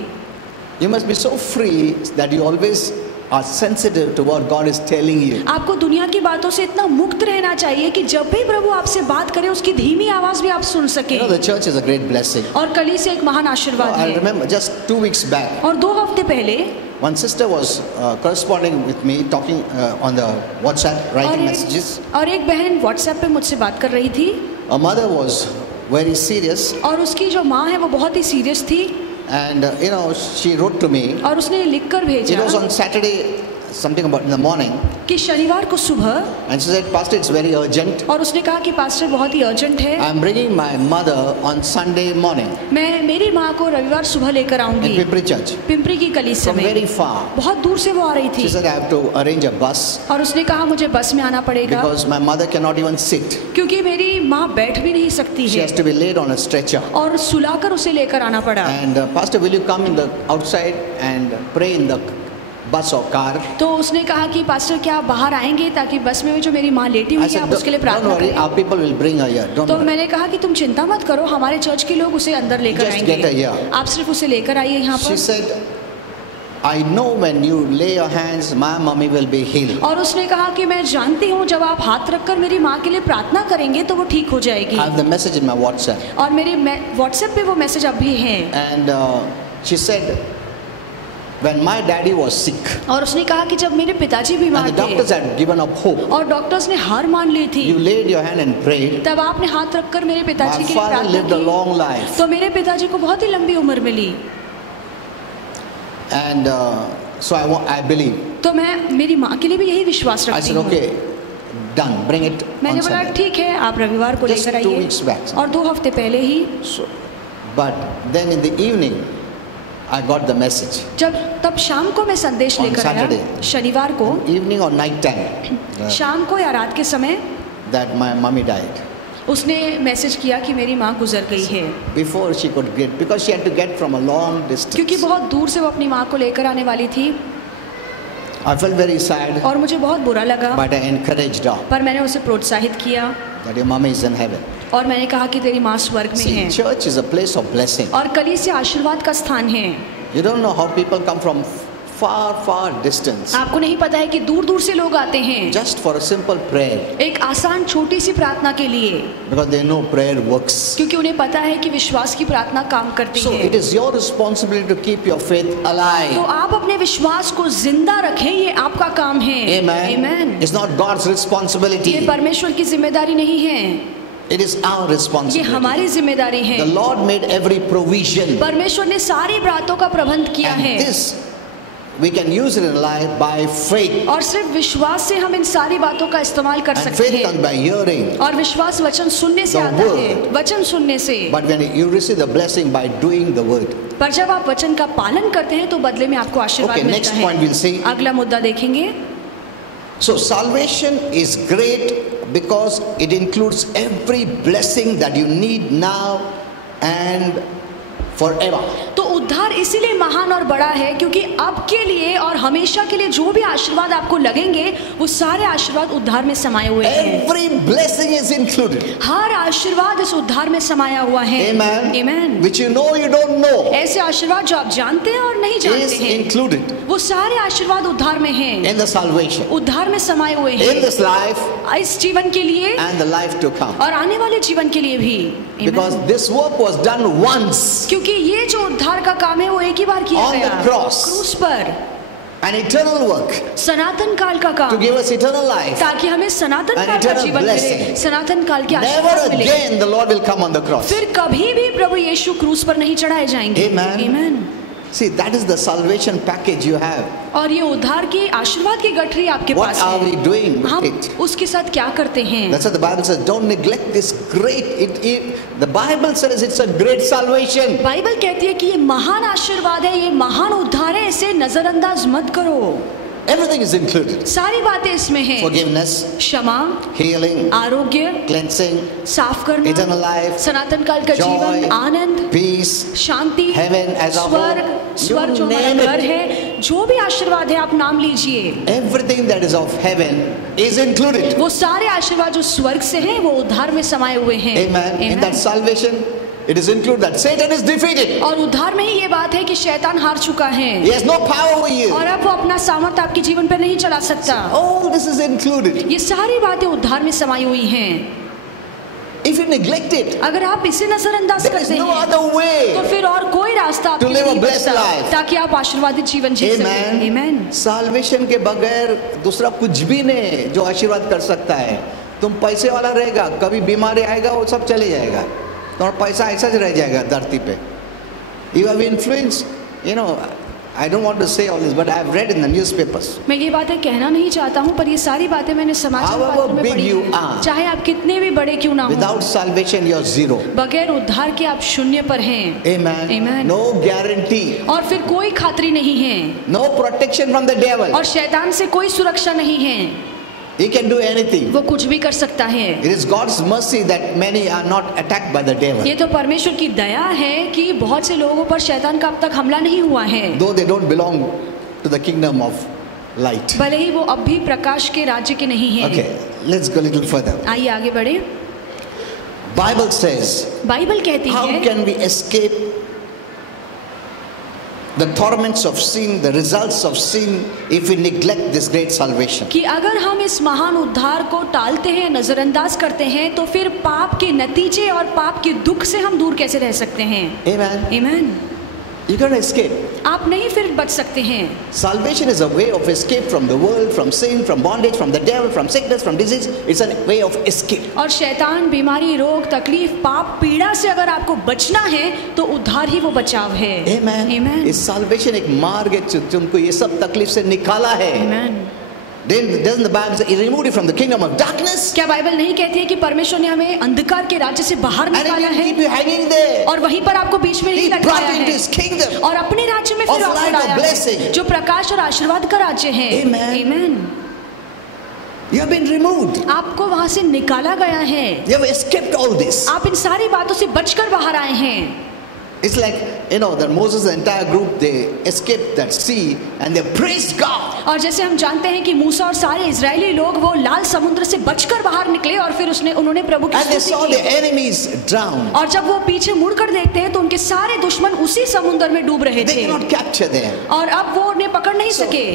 You must be so free that you always are sensitive to what God is telling you. आपको दुनिया की बातों से इतना मुक्त रहना चाहिए कि जब भी प्रभु आपसे बात करे उसकी धीमी आवाज भी आप सुन सके। You know, the church is a great blessing. और कली से एक महान आशीर्वाद I है। remember just 2 weeks back, और 2 हफ्ते पहले one sister was corresponding with me, talking on the WhatsApp, writing messages. और एक बहन व्हाट्सएप पे मुझसे बात कर रही थी Her mother was very serious, और उसकी जो माँ है वो बहुत ही सीरियस थी and you know, she wrote to me. और उसने लिख कर It was भेजा on Saturday, something about in the morning, कि शनिवार को सुबह, and she said, Pastor, it's very urgent. और उसने कहा कि पास्टर बहुत ही अर्जेंट है, I'm bringing my mother on Sunday morning मैं मेरी माँ को रविवार सुबह लेकर in आऊंगी Pimpri Church पिंपरी की कलीसिया from में। very far. बहुत दूर से वो आ रही She थी said, I have to arrange a bus और उसने कहा मुझे बस में आना पड़ेगा because my mother cannot even sit. क्योंकि मेरी माँ बैठ भी नहीं सकती She है has to be laid on a stretcher. और सुलाकर उसे लेकर आना पड़ा। And Pastor, will you come in the outside and pray in the bus or car? तो उसने कहा कि पास्टर क्या आप बाहर आएंगे ताकि बस में जो मेरी माँ लेटी I हुई है said, आप उसके लिए don't प्रार्थना worry, करें। our people will bring her here. Don't तो worry. मैंने कहा कि तुम चिंता मत करो, हमारे चर्च के लोग उसे अंदर लेकर Just get her आएंगे, here. आप सिर्फ उसे लेकर आइए यहाँ She पर। said, I know when you lay your hands, my mommy will be healed. और उसने कहा कि मैं जानती हूँ जब आप हाथ रखकर मेरी माँ के लिए प्रार्थना करेंगे तो वो ठीक हो जाएगी। I have the message in my WhatsApp. और मेरे व्हाट्सएप पे वो मैसेज अब भी है। And she said, when my daddy was sick, और उसने कहा कि जब मेरे पिताजी and बीमार the doctors थे had given up hope, और डॉक्टर्स ने हार मान ली थी, you laid your hand and prayed. तब आपने हाथ रखकर मेरे My पिताजी के लिए father प्रार्थना lived a की long life. तो मेरे पिताजी को बहुत ही लंबी उम्र मिली। And so I believe. तो मैं मेरी माँ के लिए भी यही विश्वास I रखती said, हूँ। okay, done, bring it मैंने on बोला Sunday. ठीक है आप रविवार को Just लेकर 2 आइए। weeks back. और 2 हफ्ते पहले ही So, but then in the evening, I got the message. तब शाम को मैं संदेश On लेकर आया Saturday. शनिवार को, Evening or night time, शाम को या रात के समय that my mommy died. उसने मैसेज किया कि मेरी माँ गुजर गई है, Before she could get, because she had to get from a long distance. क्योंकि बहुत दूर से वो अपनी माँ को लेकर आने वाली थी। I felt very sad, और मुझे बहुत बुरा लगा, but I encouraged her पर मैंने उसे प्रोत्साहित किया that your mommy is in heaven. और मैंने कहा कि तेरी माँ स्वर्ग में See, है। church is a place of blessing. और कलीसिया आशीर्वाद का स्थान है। You don't know how people come from far distance आपको नहीं पता है कि दूर दूर से लोग आते हैं just for a simple prayer, एक आसान छोटी सी प्रार्थना के लिए, because they know prayer works. क्योंकि उन्हें पता है कि विश्वास की प्रार्थना काम करती So है। it is your responsibility to keep your faith तो alive. आप अपने विश्वास को जिंदा रखें, ये आपका काम है। Amen. Amen. It's not God's ये responsibility. परमेश्वर की जिम्मेदारी नहीं है, It is our ये responsibility. हमारी जिम्मेदारी है। The Lord made every provision. परमेश्वर ने सारी बातों का प्रबंध किया And है this we can use it in life by faith. और सिर्फ विश्वास से हम इन सारी बातों का इस्तेमाल कर And सकते faith हैं। comes by hearing. और विश्वास वचन सुनने से The आता है, word. वचन सुनने से। But when you receive the blessing by doing the word. पर जब आप वचन का पालन करते हैं तो बदले में आपको आशीर्वाद Okay, मिलता next है। point we'll see. अगला मुद्दा देखेंगे। So salvation is great because it includes every blessing that you need now and forever. तो उद्धार इसीलिए महान और बड़ा है क्योंकि अब के लिए और हमेशा के लिए जो भी आशीर्वाद आपको लगेंगे वो सारे आशीर्वाद उद्धार में समाये हुए हैं। Every blessing is included. हर आशीर्वाद इस उद्धार में समाया हुआ है। Amen. Amen. Which you know, you don't know, ऐसे आशीर्वाद जो आप जानते हैं और नहीं जानते is हैं included वो सारे आशीर्वाद उद्धार में हैं, in the salvation, उद्धार में समाये हुए in हैं, this life इस जीवन के लिए and the life to come. और आने वाले जीवन के लिए भी। Amen. Because this work was done once, क्योंकि ये जो उद्धार का काम है वो एक ही बार किया On the गया cross. क्रूस पर, an eternal work सनातन काल का to काम, give us eternal life. ताकि हमें सनातन An काल का eternal जीवन मिले, blessing. सनातन काल के Never आशीर्वाद मिले। again the Lord will come on the cross. फिर कभी भी प्रभु यीशु क्रूस पर नहीं चढ़ाए जाएंगे। Amen. Amen. See, that is the salvation package you have. और ये उद्धार की आशीर्वाद की गठरी आपके What पास are we है, doing with हम it? उसके साथ क्या करते हैं? That's what the Bible says. Don't neglect this great. The Bible says it's a great salvation. Bible कहती है कि ये महान आशीर्वाद है, ये महान उद्धार है, इसे नजरअंदाज मत करो। Everything is included. सारी बातें इसमें हैं। Forgiveness, क्षमा, healing, आरोग्य, cleansing, साफ करना, eternal life, सनातन काल का joy, जीवन, आनंद, peace, Shanti, heaven as a स्वर्ग, whole. स्वर्ग जो You हमारा name घर it. है, जो भी आशीर्वाद है आप नाम लीजिए, Everything that is of heaven is included. वो सारे आशीर्वाद जो स्वर्ग से हैं वो उद्धार में समाये हुए हैं। Amen. In that salvation, it is included that Satan is defeated. और उद्धार में ही ये बात है कि शैतान हार चुका है He has no power over you. और अब वो अपना सामर्थ आपके जीवन पर नहीं चला सकता। All this is included. ये सारी बातें उद्धार में समाई हुई हैं। If you neglect it, अगर आप इसे नजरअंदाज there is करते no हैं other तो way. फिर और कोई रास्ता आपके To लिए live a नहीं blessed बचता life. ताकि आप आशीर्वादित जीवन जी सकें। Amen. Amen. Salvation के बगैर दूसरा कुछ भी नहीं जो आशीर्वाद कर सकता है। तुम पैसे वाला रहेगा, कभी बीमारी आएगा वो सब चले जाएगा, तुम्हारा पैसा ऐसा ही रह जाएगा धरती पे। You have influence, you know. I don't want to say all this, but I have read in the newspapers. मैं ये बातें कहना नहीं चाहता हूँ पर ये सारी बातें मैंने समाचार However पत्रों में big पढ़ी you हैं। are, चाहे आप कितने भी बड़े क्यों ना हो, Without salvation, you are zero. बगैर उद्धार के आप शून्य पर हैं। Amen. Amen. No guarantee. और फिर कोई खातरी नहीं है No protection from the devil. और शैतान से कोई सुरक्षा नहीं है, He can do anything. वो कुछ भी कर सकता है। It is God's mercy that many are not attacked by the devil. ये तो परमेश्वर की दया है कि बहुत से लोगों पर शैतान का अब तक हमला नहीं हुआ है, Though they don't belong to the kingdom of light. भले ही वो अब भी प्रकाश के राज्य के नहीं हैं। Okay, let's go a little further. आइए आगे बढ़े। Bible says, बाइबल कहती how है can we escape the torments of sin, the results of sin, if we neglect this great salvation? कि अगर हम इस महान उद्धार को टालते हैं, नजरअंदाज करते हैं, तो फिर पाप के नतीजे और पाप के दुख से हम दूर कैसे रह सकते हैं? Amen. Amen. You can't escape. आप नहीं फिर बच सकते हैं। Salvation is a way of escape from the world, from sin, from bondage, from the devil, from sickness, from disease. It's a way of escape. और शैतान, बीमारी, रोग, तकलीफ, पाप, पीड़ा से अगर आपको बचना है तो उद्धार ही वो बचाव है। Amen. Amen. इस salvation एक मार्ग है जो तुमको ये सब तकलीफ से निकाला है। Amen. Then doesn't the Bible say He removed you from the kingdom of darkness क्या बाइबल नहीं कहती है कि परमेश्वर ने हमें अंधकार के राज्य से बाहर and He निकाला will है keep you hanging there? और वहीं पर आपको बीच में He नहीं brought लटकाया you into है His kingdom और अपने राज्य में फिर of आपको light, of लाया blessing. है जो प्रकाश और आशीर्वाद का राज्य है। Amen. Amen. You have been removed. आपको वहां से निकाला गया है, You have escaped all this. आप इन सारी बातों से बचकर बाहर आए हैं। It's like, you know, that Moses and the entire group, they escaped that sea and they praised God. और जैसे हम जानते हैं कि मूसा और सारे इजरायली लोग वो लाल समुद्र से बचकर बाहर निकले और फिर उन्होंने प्रभु की And they saw स्तुति their की। enemies drown. और जब वो पीछे मुड़कर देखते हैं तो उनके सारे दुश्मन उसी समुद्र में डूब रहे They थे cannot capture them. और अब वो उन्हें पकड़ नहीं So, सके।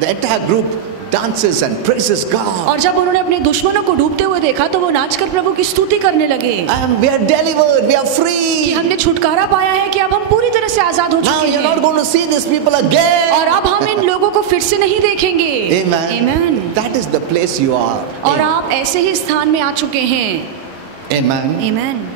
the entire group dances and praises God. और जब उन्होंने अपने दुश्मनों को डूबते हुए देखा तो वो नाचकर प्रभु की स्तुति करने लगे And we are delivered, we are कि free. हमने छुटकारा पाया है, कि अब हम पूरी तरह से आजाद हो Now चुके you're not हैं going to see these people again. और अब हम इन लोगों को फिर से नहीं देखेंगे। Amen. Amen. That is the place you are. और in. आप ऐसे ही स्थान में आ चुके हैं। Amen. Amen.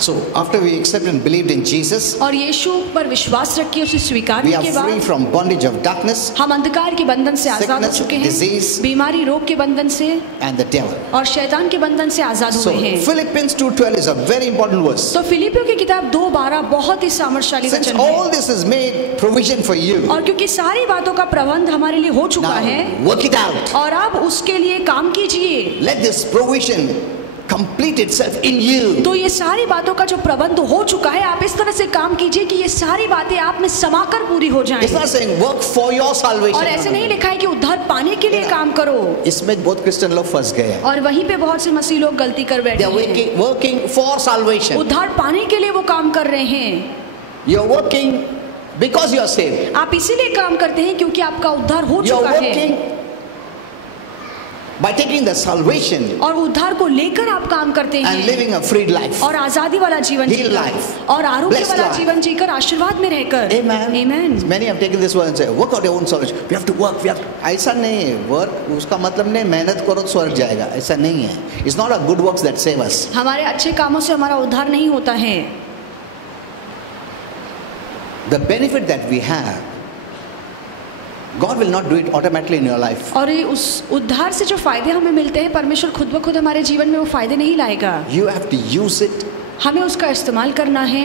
So after we accepted and believed in Jesus, और यीशु पर विश्वास रख के उसे स्वीकार we करने are के free बाद from bondage of darkness हम अंधकार के बंधन से आजाद हो Sickness, चुके disease. हैं, बीमारी, रोग के बंधन से and the devil. और शैतान के बंधन से आजाद So हुए हैं। Philippians 2:12 is a very important verse. तो फिलिपियों की किताब 2:12 बहुत ही सामर्थ्यशाली Since वचन है all this is made provision for you, और क्योंकि सारी बातों का प्रबंध हमारे लिए हो चुका है now work it out. और अब उसके लिए काम कीजिए। Let this provision complete itself in you. तो ये सारी बातों का जो प्रबंध हो चुका है, आप इस तरह से काम कीजिए कि ये सारी बातें आप में समाकर पूरी हो जाएं। It's not saying work for your salvation. और ऐसे नहीं लिखा है कि उद्धार पाने के लिए काम करो। इसमें बहुत क्रिश्चियन लोग फंस गए हैं। और वहीं पे बहुत से मसीह लोग गलती कर बैठे They are हैं। working for salvation. उद्धार पाने के लिए वो काम कर रहे हैं। You are working because you are saved. आप इसीलिए काम करते हैं क्योंकि आपका उद्धार हो You are चुका है। working by taking the salvation और उद्धार को लेकर आप काम करते and हैं living a freed life. और आजादी वाला जीवन Healed जीकर life. और आरोग्य Blessed वाला life. जीवन जीकर आशीर्वाद में रहकर। Amen. Amen. Many have taken this word and say, work out your own salvation. We have to work. We have to. ऐसा नहीं है। Work उसका मतलब नहीं मेहनत करो तो स्वर्ग जाएगा। ऐसा नहीं है। It's not a good works that save us. हमारे अच्छे कामों से हमारा उद्धार नहीं होता है। The benefit that we have, God will not do it automatically in your life. और ये उस उद्धार से जो फायदे हमें मिलते हैं, परमेश्वर खुद ब खुद हमारे जीवन में वो फायदे नहीं लाएगा। You have to use it हमें उसका इस्तेमाल करना है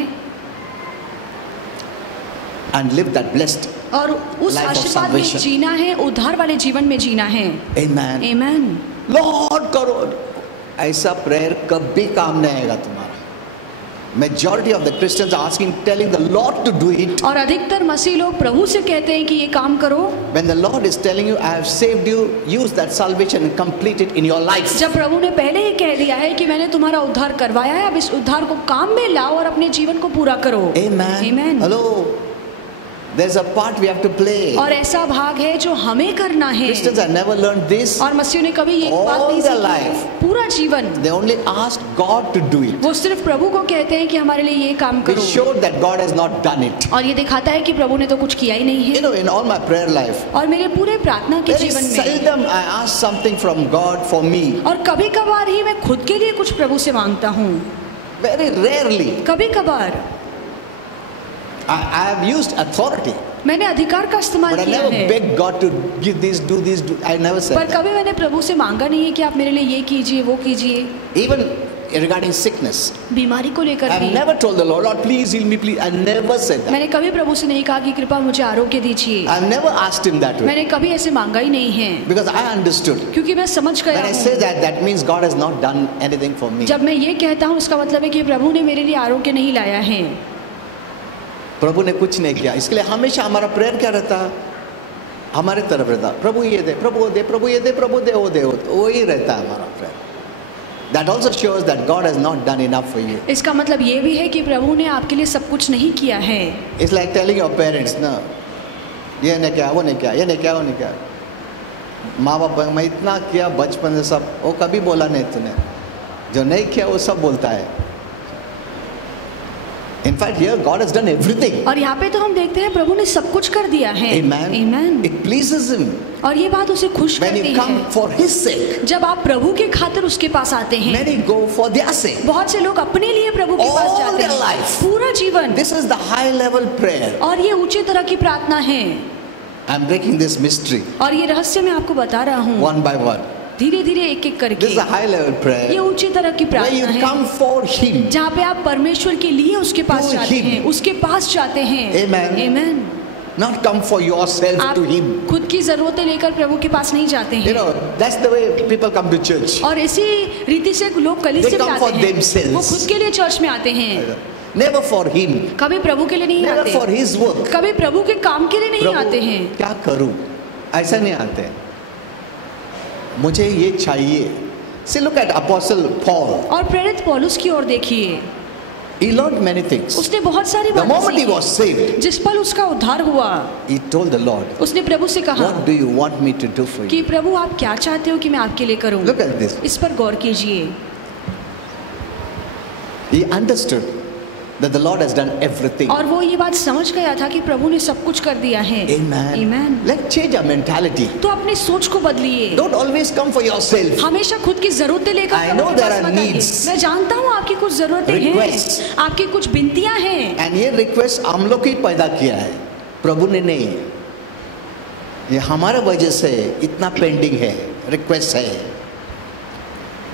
and live that blessed और उस life of आशीर्वाद में salvation. जीना है, उद्धार वाले जीवन में जीना है। Amen. Amen. Lord करो। ऐसा प्रेयर कभी काम नहीं आएगा तुम्हारा। Majority of the Christians are asking, telling the Lord to do it. और अधिकतर मसीह लोग प्रभु से कहते हैं कि ये काम करो। When the Lord is telling you, I have saved you, use that salvation and complete it in your life. जब प्रभु ने पहले ही कह दिया है कि मैंने तुम्हारा उद्धार करवाया है, अब इस उद्धार को काम में लाओ और अपने जीवन को पूरा करो। Amen. Amen. Hello. There's a part we have to play. और ऐसा भाग है जो हमें करना है। Christians have never learned this. और मसीहों ने कभी ये All बात नहीं their सीखी। life. पूरा जीवन They only asked God to do it. वो सिर्फ प्रभु को कहते हैं कि हमारे लिए ये काम It करो। showed that God has not done it. और ये दिखाता है कि प्रभु ने तो कुछ किया ही नहीं You है। know, in all my prayer life, और मेरे पूरे प्रार्थना के very जीवन में seldom I ask something from God for me. और कभी कभार ही मैं खुद के लिए कुछ प्रभु से मांगता हूँ। Very rarely. कभी कभार I have used authority. मैंने अधिकार का इस्तेमाल But I किया never है, begged God to give this, do this, do. I never said पर that. कभी मैंने प्रभु से मांगा नहीं है कि आप मेरे लिए ये कीजिए वो कीजिए। Even regarding sickness, बीमारी को लेकर I भी never told the Lord, Lord, please heal me, please. I never said that. मैंने कभी प्रभु से नहीं कहा कि कृपा मुझे आरोग्य दीजिए। I never asked him that way. मैंने कभी ऐसे मांगा ही नहीं है, Because I understood. क्योंकि मैं समझ गया When I say हूँ। that, that means God has not done anything for me. जब मैं ये कहता हूँ इसका मतलब है कि प्रभु ने मेरे लिए आरोग्य नहीं लाया है। प्रभु ने कुछ नहीं किया। इसके लिए हमेशा हमारा प्रेयर क्या रहता, हमारे तरफ रहता, प्रभु ये दे, प्रभु वो दे, प्रभु ये दे, प्रभु दे, वो दे, वो ही रहता है हमारा prayer. That also shows that God has not done enough for you. इसका मतलब ये भी है कि प्रभु ने आपके लिए सब कुछ नहीं किया है। It's like telling your parents, no, ये नहीं किया, वो नहीं किया, ये नहीं किया, वो नहीं किया। माँ बाप मैं इतना किया बचपन से सब, वो कभी बोला नहीं तूने, जो नहीं किया वो सब बोलता है। In fact, here God has done everything. और यहाँ पे तो हम देखते हैं प्रभु ने सब कुछ कर दिया है। Amen. Amen. It pleases Him और ये बात उसे खुश when करती you come है। for His sake. जब आप प्रभु के खातिर उसके पास आते हैं। Many go for their sake. बहुत से लोग अपने लिए प्रभु के पास All जाते their हैं life. पूरा जीवन। This is the high level prayer. और ये ऊंचे तरह की प्रार्थना है। I'm breaking this mystery और ये रहस्य मैं आपको बता रहा हूँ, one by one. धीरे धीरे एक एक करके। This is a high level ये prayer ऊंची तरह की where you प्रार्थना है come for Him. जहाँ पे आप परमेश्वर के लिए उसके पास To जाते him. हैं, उसके पास जाते हैं। Amen. Amen. Not come for yourself आप to Him. खुद की जरूरतें लेकर प्रभु के पास नहीं जाते You हैं। know, that's the way people come to church. और इसी रीति से लोग कलीसिया They में come आते for हैं, themselves. वो खुद के लिए चर्च में आते हैं, Never for Him. कभी प्रभु के लिए नहीं Never आते, for His work. कभी प्रभु के काम के लिए नहीं आते प्रभु हैं। क्या करूं, ऐसा नहीं आते, मुझे ये चाहिए। See, look at Apostle Paul. और प्रेरित पौलुस की ओर देखिए, He learned many things. उसने बहुत सारी The बातें moment he सीखी। was saved, जिस पल उसका उद्धार हुआ, he told the Lord, उसने प्रभु से कहा what do you want me to do for कि you? प्रभु आप क्या चाहते हो कि मैं आपके लिए करूं। Look at this. इस पर गौर कीजिए। He understood that the Lord has done everything. और वो ये बात समझ गया था कि प्रभु ने सब कुछ कर दिया है। Amen. Amen. Let's change our mentality. तो अपनी सोच को बदलिए। Don't always come for yourself. हमेशा खुद की जरूरतें लेकर I प्रभु know के there पास are मत आइए। needs. मैं जानता हूँ आपकी कुछ जरूरतें Requests. हैं, आपकी कुछ विनतियां हैं, And ये रिक्वेस्ट हम लोग ही पैदा किया है, प्रभु ने नहीं। ये हमारे वजह से इतना पेंडिंग है, रिक्वेस्ट है।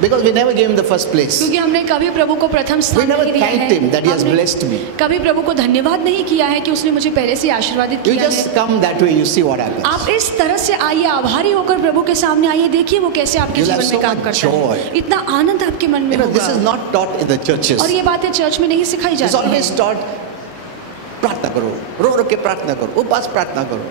Because we never gave him the first place. क्योंकि हमने कभी प्रभु को प्रथम We स्थान never नहीं दिया thanked him that he has हमने blessed me. कभी प्रभु को धन्यवाद नहीं किया है कि उसने मुझे पहले से आशीर्वादित You किया है। just come that way, you see what happens. आप इस तरह से आइए, आभारी होकर प्रभु के सामने आइए, देखिए वो कैसे आपके You'll have जीवन में so काम much करता है। joy. इतना आनंद आपके मन में You know, this is होगा। not taught in the churches. और ये बातें चर्च में नहीं सिखाई It's जाती always हैं। taught, प्रार्थना करो, रो रो के प्रार्थना करो, उपवास प्रार्थना करो,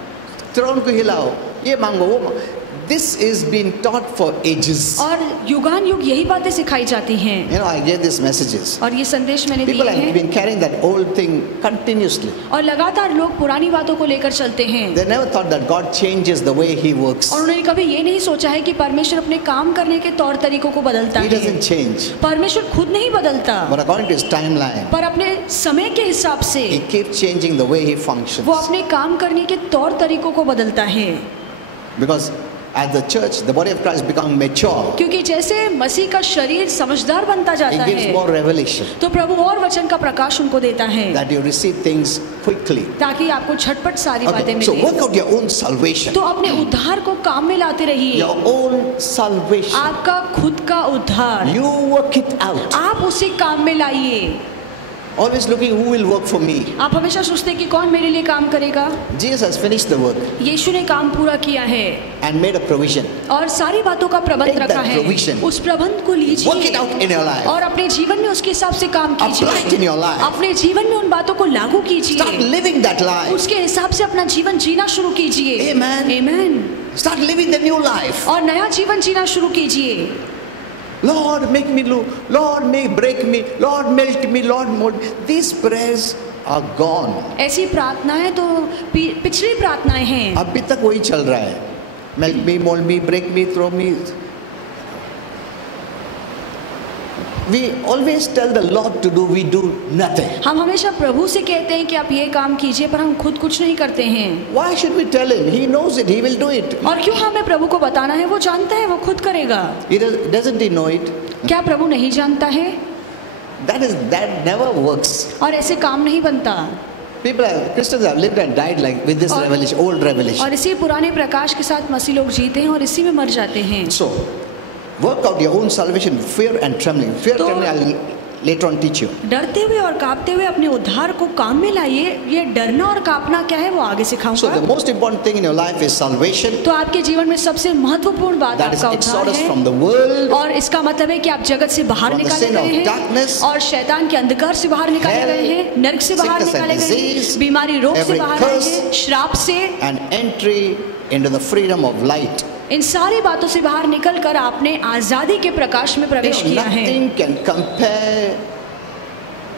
त्रोन को हिलाओ, ये मांगो, वो मांगो. This is being taught for ages. और युगान युग यही बातें सिखाई जाती हैं। You know, I gave these messages. और ये संदेश मैंने People दिए have हैं been carrying that old thing continuously. और लगातार लोग पुरानी बातों को लेकर चलते हैं They never thought that God changes the way He works. और उन्होंने कभी ये नहीं सोचा है कि परमेश्वर अपने काम करने के तौर तरीकों को बदलता He है। doesn't change. परमेश्वर खुद नहीं बदलता, But according to His timeline, पर अपने समय के हिसाब से He keeps changing the way He functions. वो अपने काम करने के तौर तरीकों को बदलता है। Because as the church, the body of Christ become mature, क्योंकि जैसे मसीह का शरीर समझदार बनता He जाता gives है more revelation तो प्रभु और वचन का प्रकाश उनको देता है that you receive things quickly. ताकि आपको झटपट सारी बातें Okay, so मिले। work out your own salvation. तो अपने उद्धार को काम में लाते रहिए। Your own salvation. आपका खुद का उद्धार You work it out. आप उसे काम में लाइए। Always looking who will work for me. आप हमेशा सोचते हैं कि कौन मेरे लिए काम करेगा। Jesus has finished the work यीशु ने काम पूरा किया है and made a provision. और सारी बातों का प्रबंध Take that रखा है। provision. उस प्रबंध को Work लीजिए it out in your life. और अपने जीवन में उसके हिसाब से काम Apply it in कीजिए। your life. अपने जीवन में उन बातों को लागू Start कीजिए, living that life. उसके हिसाब से अपना जीवन जीना शुरू कीजिए। Amen. आमीन। Start living the new life. और नया जीवन जीना शुरू कीजिए। Lord, make me low. Lord, make break me. Lord, melt me. Lord, mold me. These prayers are gone. ऐसी प्रार्थनाएं तो पिछली प्रार्थनाएं हैं। अभी तक वही चल रहा है. Melt me, mold me, break me, throw me. We always tell the Lord to do, we do nothing. हम हमेशा प्रभु से कहते हैं कि आप ये काम कीजिए, पर हम खुद कुछ नहीं करते हैं। Why should we tell him? He knows it. He will do it. और क्यों हमें प्रभु को बताना है? वो जानता है, वो खुद करेगा। Doesn't he know it? क्या प्रभु नहीं जानता है? That never works. और ऐसे काम नहीं बनता। Christians have lived and died like with this revelation, old revelation. और इसी पुराने प्रकाश के साथ मसीह लोग जीते हैं और इसी में मर जाते हैं। So, work out your own salvation, fear and trembling. Fear and trembling, I'll later on teach you. डरते हुए और कांपते हुए अपने उद्धार को काम में लाइए। ये डरना और कांपना क्या है वो आगे So, सिखाऊंगा। the most important thing in your life is salvation. तो आपके जीवन में सबसे महत्वपूर्ण बात That is आपका उद्धार exodus है। from the world, और इसका मतलब है कि आप जगत से बाहर from the निकाले sin of गए हैं darkness, और शैतान के अंधकार से बाहर निकाले hell, गए हैं, नरक से बाहर sickness and निकाले गए disease, हैं, बीमारी रोग से every बाहर आए curse, हैं, श्राप से। and entry into the freedom of light. इन सारी बातों से बाहर निकलकर आपने आजादी के प्रकाश में प्रवेश किया है। Nothing can compare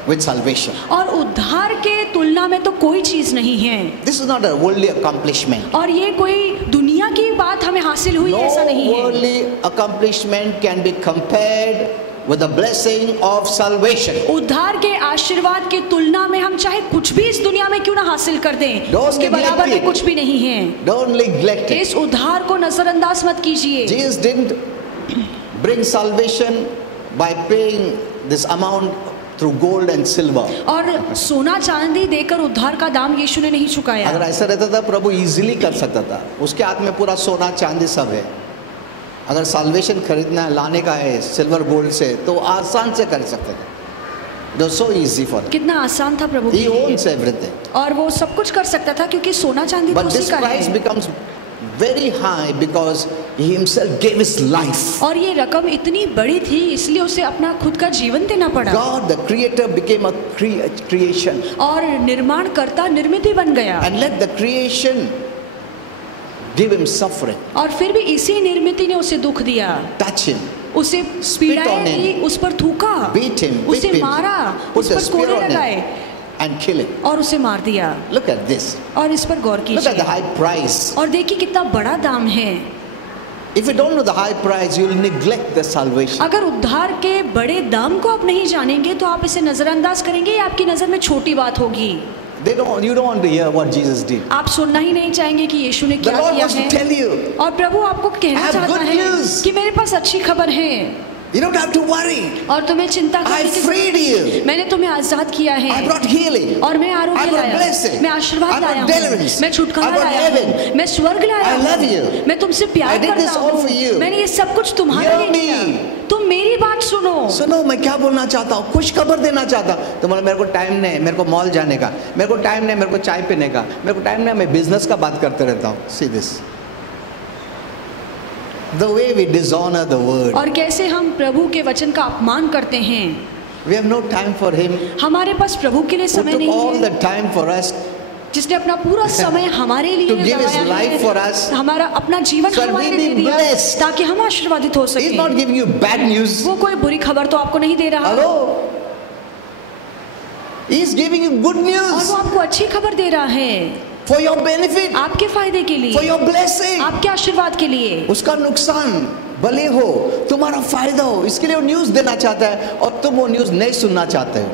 with salvation. और उद्धार के तुलना में तो कोई चीज नहीं है। This is not a worldly accomplishment. और ये कोई दुनिया की बात हमें हासिल हुई No ऐसा नहीं है। worldly accomplishment can be compared with the blessing of salvation. उद्धार के आशीर्वाद की तुलना में हम चाहे कुछ भी इस दुनिया में क्यों ना हासिल कर दें, Don't उसके neglect बराबर में it. कुछ भी नहीं है। Don't neglect it. इस उद्धार को नजरअंदाज मत कीजिए। Jesus didn't bring salvation by paying this amount through gold and silver. और सोना चांदी देकर उद्धार का दाम यीशु ने नहीं चुकाया। अगर ऐसा रहता था प्रभु इजीली कर सकता था। उसके हाथ में पूरा सोना चांदी सब है। अगर साल्वेशन खरीदना है, लाने का है सिल्वर गोल्ड से, तो आसान से कर सकते थे। It was so easy for him. कितना आसान था प्रभु के He लिए। owns everything. और वो सब कुछ कर सकता था क्योंकि सोना चांदी तो But उसी this का price है। becomes very high because he himself gave his life. और ये रकम इतनी बड़ी थी इसलिए उसे अपना खुद का जीवन देना पड़ा। God, the creator, became a creation. और निर्माणकर्ता निर्मित बन गया। And let the creation give him suffering. और फिर भी इसी निर्मित ने उसे दुख दिया, Touch him. उसे Spit on पीड़ाएं दी, him. उस पर थूका, Beat him. उसे Whip him. मारा, Put उस the पर spear कोड़े on him. लगाए And kill him. और उसे मार दिया। Look at this. और इस पर गौर Look at the कीजिए high price. और देखिए कितना बड़ा दाम है। If you don't know the high price, you will neglect the salvation. अगर उद्धार के बड़े दाम को आप नहीं जानेंगे तो आप इसे नजरअंदाज करेंगे, ये आपकी नजर में छोटी बात होगी। You don't want to hear what Jesus did. आप सुनना ही नहीं चाहेंगे कि यीशु ने The क्या Lord किया wants to है। tell you. और प्रभु आपको I कहना have चाहता good है news. कि मेरे पास अच्छी खबर है। You don't have to worry. और तुम्हें चिंता I करने की freed you. मैंने तुम्हें आजाद किया I है brought healing. और मैं I आरोग्य brought लाया, blessing. मैं आशीर्वाद I brought लाया deliverance. हूँ, मैं I छुटकारा brought लाया heaven. हूँ, मैं स्वर्ग लाया I love हूँ, you. मैं तुमसे प्यार I did this करता all for you. हूँ, मैंने ये सब कुछ तुम्हारे Hear लिए किया। me. तुम मेरी बात सुनो। सुनो, मैं क्या बोलना चाहता हूँ, खुश खबर देना चाहता हूँ। तुम्हारा मेरे को टाइम नहीं, मेरे को मॉल जाने का, मेरे को टाइम नहीं, मेरे को चाय पीने का, मेरे को टाइम नहीं, मैं बिजनेस का बात करते रहता हूँ। See this. The way we dishonor the word. और कैसे हम प्रभु के वचन का अपमान करते हैं। We have no time for him. हमारे पास प्रभु के लिए Who समय took नहीं all है, the time for us जिसने अपना पूरा समय हमारे लिए to give his लगाया life है, for us. हमारा अपना जीवन So हमारे we लिए be दे दिया blessed. ताकि हम आशीर्वादित हो He's सकें। not giving you bad news. वो कोई बुरी खबर तो आपको नहीं दे रहा, Hello? He's giving you good और news वो आपको अच्छी खबर दे रहा है for your benefit, आपके फायदे के for लिए, your blessing. आपके आशीर्वाद के लिए। उसका नुकसान भले हो, तुम्हारा फायदा हो, इसके लिए वो न्यूज देना चाहता है और तुम वो न्यूज नहीं सुनना चाहते हो।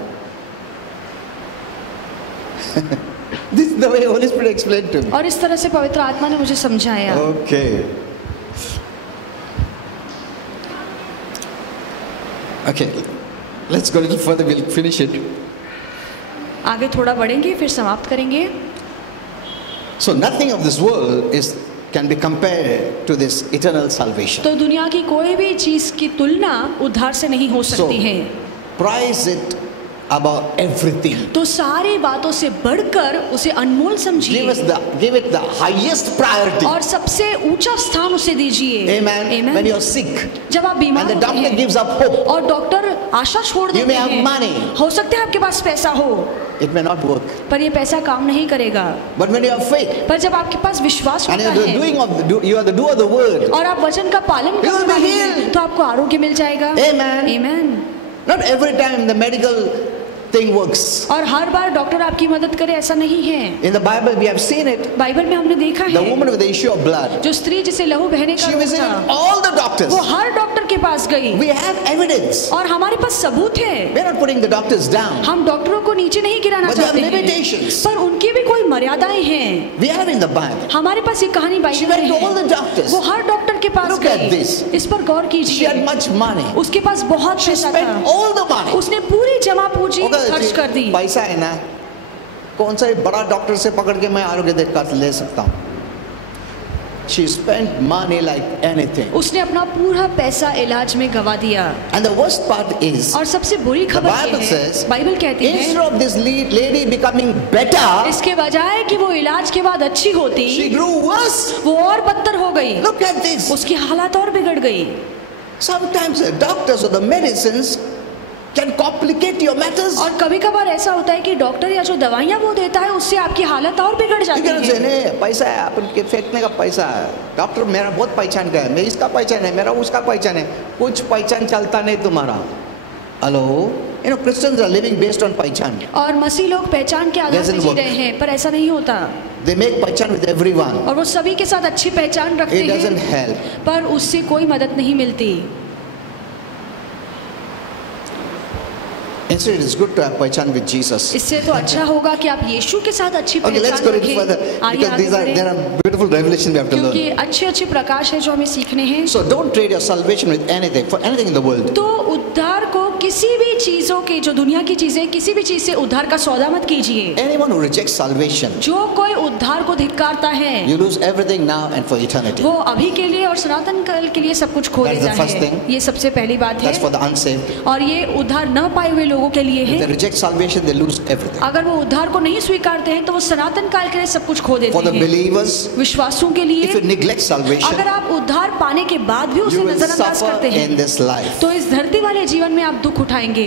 This is the way Holy Spirit explained to me. और इस तरह से पवित्र आत्मा ने मुझे समझाया। Okay. Okay. Let's go a little further. We'll finish it. आगे थोड़ा बढ़ेंगे फिर समाप्त करेंगे। So nothing of this world can be compared to this eternal salvation. तो दुनिया की कोई भी चीज की तुलना उद्धार से नहीं हो So सकती है। prize it above everything. तो सारी बातों से बढ़कर उसे अनमोल समझिए Give it the highest priority. और सबसे ऊंचा स्थान उसे दीजिए। Amen. Amen. When you're sick जब आप बीमार and the होते doctor हैं gives up hope, और डॉक्टर आशा छोड़ You देते may have हैं, money. हो सकता है आपके पास पैसा हो it may not work. पर ये पैसा काम नहीं करेगा। But when you have faith पर जब आपके पास विश्वास and होता you're है you are the doer of the word, और आप वचन का पालन You will करने be वाले हैं, healed. तो आपको आरोग्य मिल जाएगा। Amen. Amen. not every time the medical thing works. और हर बार डॉक्टर आपकी मदद करे ऐसा नहीं है। In the Bible we have seen it. Bible में हमने देखा The है woman with the issue of blood, जो स्त्री जिसे लहू बहने का she रोग visited था, all the doctors. वो हर डॉक्टर के पास गई We have evidence. और हमारे पास सबूत है। We are not putting the doctors down. हम डॉक्टरों को नीचे नहीं गिराना But they have चाहते हैं, limitations. पर उनकी भी कोई मर्यादाएं हैं। We have in the Bible. हमारे पास ये कहानी She बाइबल went में to all है। the doctors. वो हर डॉक्टर के पास Look at this. गई। इस पर गौर She कीजिए। had much money. उसके पास बहुत She पैसा spent था, all the money. उसने पूरी जमा पूंजी Okay, खर्च कर दी। पैसा है ना, कौन सा बड़ा डॉक्टर से पकड़ के मैं आरोग्य देखा ले सकता हूँ। She spent money like anything. उसने अपना पूरा पैसा इलाज में गवा दिया। And the worst part is, और सबसे बुरी खबर Bible ये says, है, बाइबल कहती है instead of this lady becoming better, इसके बजाय कि वो इलाज के बाद अच्छी होती, she grew worse. वो और बदतर हो गई। Look at this. उसकी हालत और बिगड़ गई। Sometimes the doctors or the medicines can complicate your matters. और कभी कभार ऐसा होता है कि डॉक्टर या जो दवाइयाँ वो देता है उससे आपकी हालत और बिगड़ You जाती cannot say, है। नहीं पैसा है, अपन के फेंकने का पैसा है, डॉक्टर मेरा बहुत पहचान का है, मैं इसका पहचान है, मेरा उसका पहचान है, कुछ पहचान चलता नहीं तुम्हारा। Hello, you know Christians are living based on पहचान. और मसीह लोग पहचान के आधार से Doesn't जी work. रहे हैं, पर ऐसा नहीं होता। They make पहचान with everyone. और वो सभी के साथ अच्छी पहचान रखते It doesn't हैं, help. पर उससे कोई मदद नहीं मिलती। Instead, it is good to have पहचान with Jesus. इससे तो अच्छा होगा कि आप यीशु के साथ अच्छी Okay, let's पहचान go a little further रखें। आइए because आगे बढ़ें, there are beautiful revelations we have to क्योंकि learn. अच्छे अच्छे प्रकाश है जो हमें सीखने हैं। So don't trade your salvation with anything for anything in the world. तो उद्धार को किसी भी चीजों के, जो दुनिया की चीजें, किसी भी चीज से उद्धार का सौदा मत कीजिए। Anyone who rejects salvation, जो कोई उद्धार को धिक्कारता है, you lose everything now and for eternity. वो अभी के लिए और सनातन काल के लिए सब कुछ खो That's the देता first है। thing. ये सबसे पहली बात That's for है। the unsaved. और ये उद्धार न पाए हुए लोगों के लिए If they है। reject salvation, they lose everything. अगर वो उद्धार को नहीं स्वीकारते हैं तो वो सनातन काल के लिए सब कुछ खो For देते the हैं। believers, विश्वासों के if you लिए neglect salvation, अगर आप उद्धार पाने के बाद भी उसे you will नजरअंदाज suffer करते in हैं this life. तो इस धरती वाले जीवन में आप दुख उठाएंगे।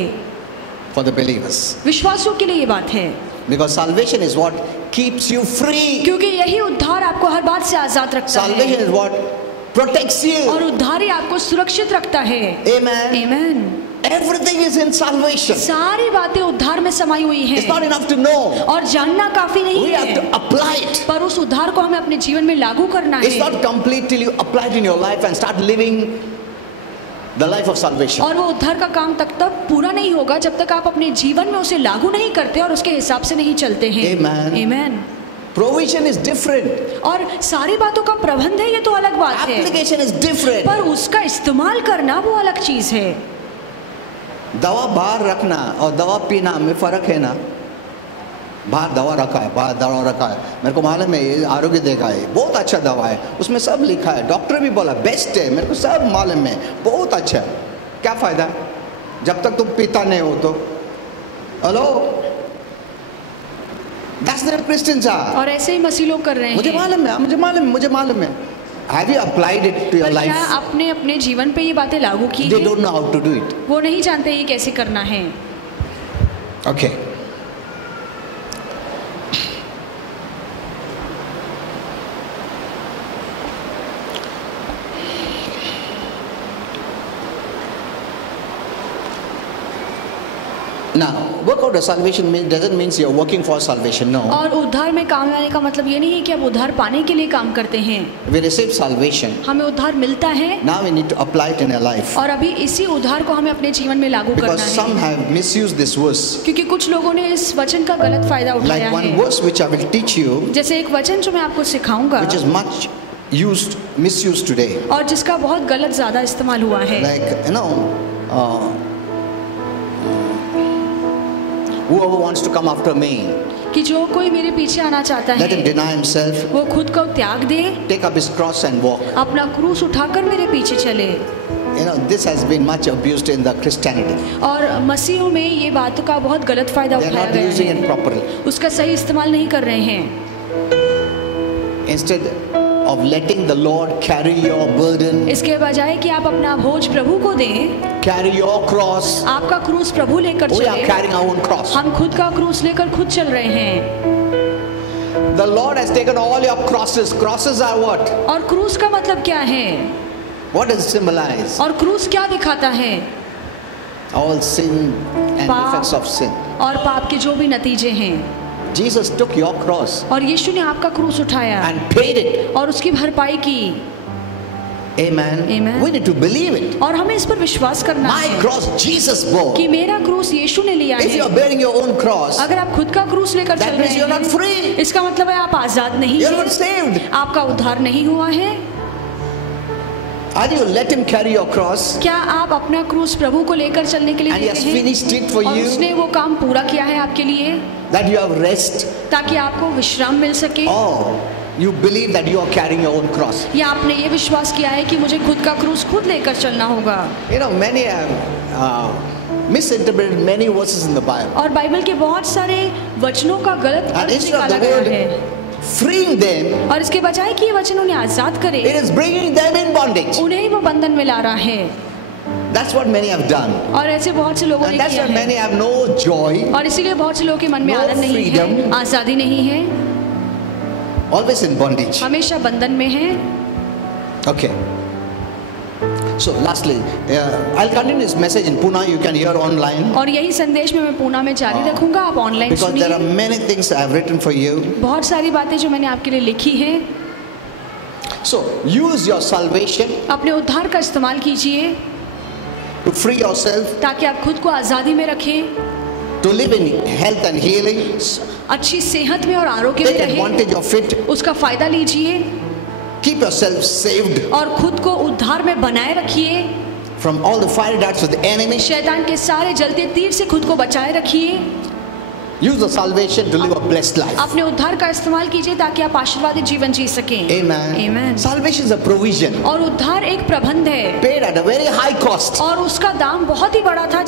For the believers, विश्वासों के लिए ये बात है, because salvation is what keeps you free. क्योंकि यही उद्धार आपको हर बात से आजाद रखता Salvation है is what protects और you. उद्धार ही आपको सुरक्षित रखता है। Amen. आमीन। Everything is in salvation. सारी बातें उद्धार में समाई हुई It's not हैं enough to know. और जानना काफी नहीं We have to है, apply it. पर उस उद्धार को हमें अपने जीवन में लागू करना It's है। not complete till you apply it in your life and start living the life of salvation. और वो उद्धार का काम तक पूरा नहीं होगा जब तक आप अपने जीवन में उसे लागू नहीं करते और उसके हिसाब से नहीं चलते हैं। Amen. आमीन। Provision is different. और सारी बातों का प्रबंध है, ये तो अलग बात है, Application is different. पर उसका इस्तेमाल करना वो अलग चीज है। दवा बाहर रखना और दवा पीना में फर्क है ना। बाहर दवा रखा है, बाहर दवा रखा है, मेरे को मालूम है ये आरोग्य देगा, है बहुत अच्छा दवा है, उसमें सब लिखा है, डॉक्टर भी बोला बेस्ट है, मेरे को सब मालूम है, बहुत अच्छा है। क्या फायदा जब तक तुम पीता नहीं हो तो? Hello, that's the Christians are. और ऐसे ही मसीह लोग कर रहे हैं। मुझे मालूम है। Have you applied it to your पर life? क्या आपने अपने जीवन पे ये बातें लागू की They हैं? don't know how to do it. वो नहीं जानते ये कैसे करना है। Okay. Now, work out of salvation doesn't mean you're working for salvation. No. और उद्धार में काम लाने का मतलब ये नहीं है कि आप उद्धार पाने के लिए काम करते हैं। We receive salvation. हमें उद्धार मिलता है। Now we need to apply it in our life. और अभी इसी उद्धार को हमें अपने जीवन में लागू करना Because some है। have misused this verse. क्योंकि कुछ लोगों ने इस वचन का गलत फायदा उठाया Like one है। verse which I will teach you, जैसे एक वचन जो मैं आपको सिखाऊंगा, which is much misused today. और जिसका बहुत गलत ज्यादा इस्तेमाल हुआ है। Like whoever wants to come after me, कि जो कोई मेरे पीछे आना चाहता let him है deny himself, वो खुद को त्याग दे, take up his cross and walk. अपना क्रूस उठाकर मेरे पीछे चले। This has been much abused in the Christianity. और मसीहों में ये बातों का बहुत गलत फायदा They are उठाया not गया using it है, properly. उसका सही इस्तेमाल नहीं कर रहे हैं। Instead of letting the Lord carry your burden, इसके बजाय कि आप अपना बोझ प्रभु को दें, carry your cross, आपका क्रूस प्रभु लेकर we are चले। carrying our own cross. हम खुद का क्रूस लेकर खुद चल रहे हैं। The Lord has taken all your crosses. Crosses are what? और क्रूस का मतलब क्या है? What does it symbolize? और क्रूस क्या दिखाता है? All sin and पाप effects of sin. और पाप के जो भी नतीजे हैं। Jesus took your cross और यीशु ने आपका क्रूस उठाया and paid it. और उसकी भरपाई की। Amen. Amen. We need to believe it. और हमें इस पर विश्वास करना My है cross Jesus bore. कि मेरा क्रूस यीशु ने लिया If you are है। bearing your own cross, अगर आप खुद का क्रूस लेकर that चल means रहे you are not हैं, free. इसका मतलब है आप आजाद नहीं You are हैं, not saved. आपका उद्धार नहीं हुआ है। Are you let him carry your cross? क्या आप अपना क्रूस प्रभु को लेकर चलने के लिए And he देते has हैं? finished it for और you, उसने वो काम पूरा किया है आपके लिए, that you have rest, ताकि आपको विश्राम मिल सके। or you believe that you are carrying your own cross. या आपने ये विश्वास किया है कि मुझे खुद का क्रूस खुद लेकर चलना होगा। Many have misinterpreted many verses in the Bible. और बाइबल के बहुत सारे वचनों का गलत And अर्थ instead of निकाला the गया word है, freeing them, और इसके बजाय कि ये वचन उन्हें आजाद करे, it is bringing them in bondage. उन्हें ही वो बंधन में ला रहा है। That's what many have done. और ऐसे बहुत से लोगों ने And that's किया why many है। have no joy, और इसीलिए बहुत से लोगों के मन में No आनंद नहीं है, freedom. आजादी नहीं है, always in bondage. हमेशा बंधन में है। Okay. So lastly, I'll continue this message in Pune. You can hear online और यही संदेश में मैं पूना में जारी रखूंगा, आप ऑनलाइन because there are सुनिए। many things I have written for you. बहुत सारी बातें जो मैंने आपके लिए लिखी हैं। So use your salvation अपने उद्धार का इस्तेमाल कीजिए to free yourself, ताकि आप खुद को आजादी में रखें, to live in health and healing. अच्छी सेहत में और आरोग्य में Take रहें, advantage of it. उसका फायदा लीजिए Keep yourself saved और खुद को उद्धार में बनाए रखिए। from all the fiery darts of the enemy. शैतान के सारे जलते तीर से खुद को बचाए रखिए। Use the salvation to live a blessed life. अपने उद्धार का इस्तेमाल कीजिए ताकि आप आशीर्वादित जीवन जी सकें। Amen. Amen. Salvation is a provision और उद्धार एक प्रबंध है paid at a very high cost. और उसका दाम बहुत ही बड़ा था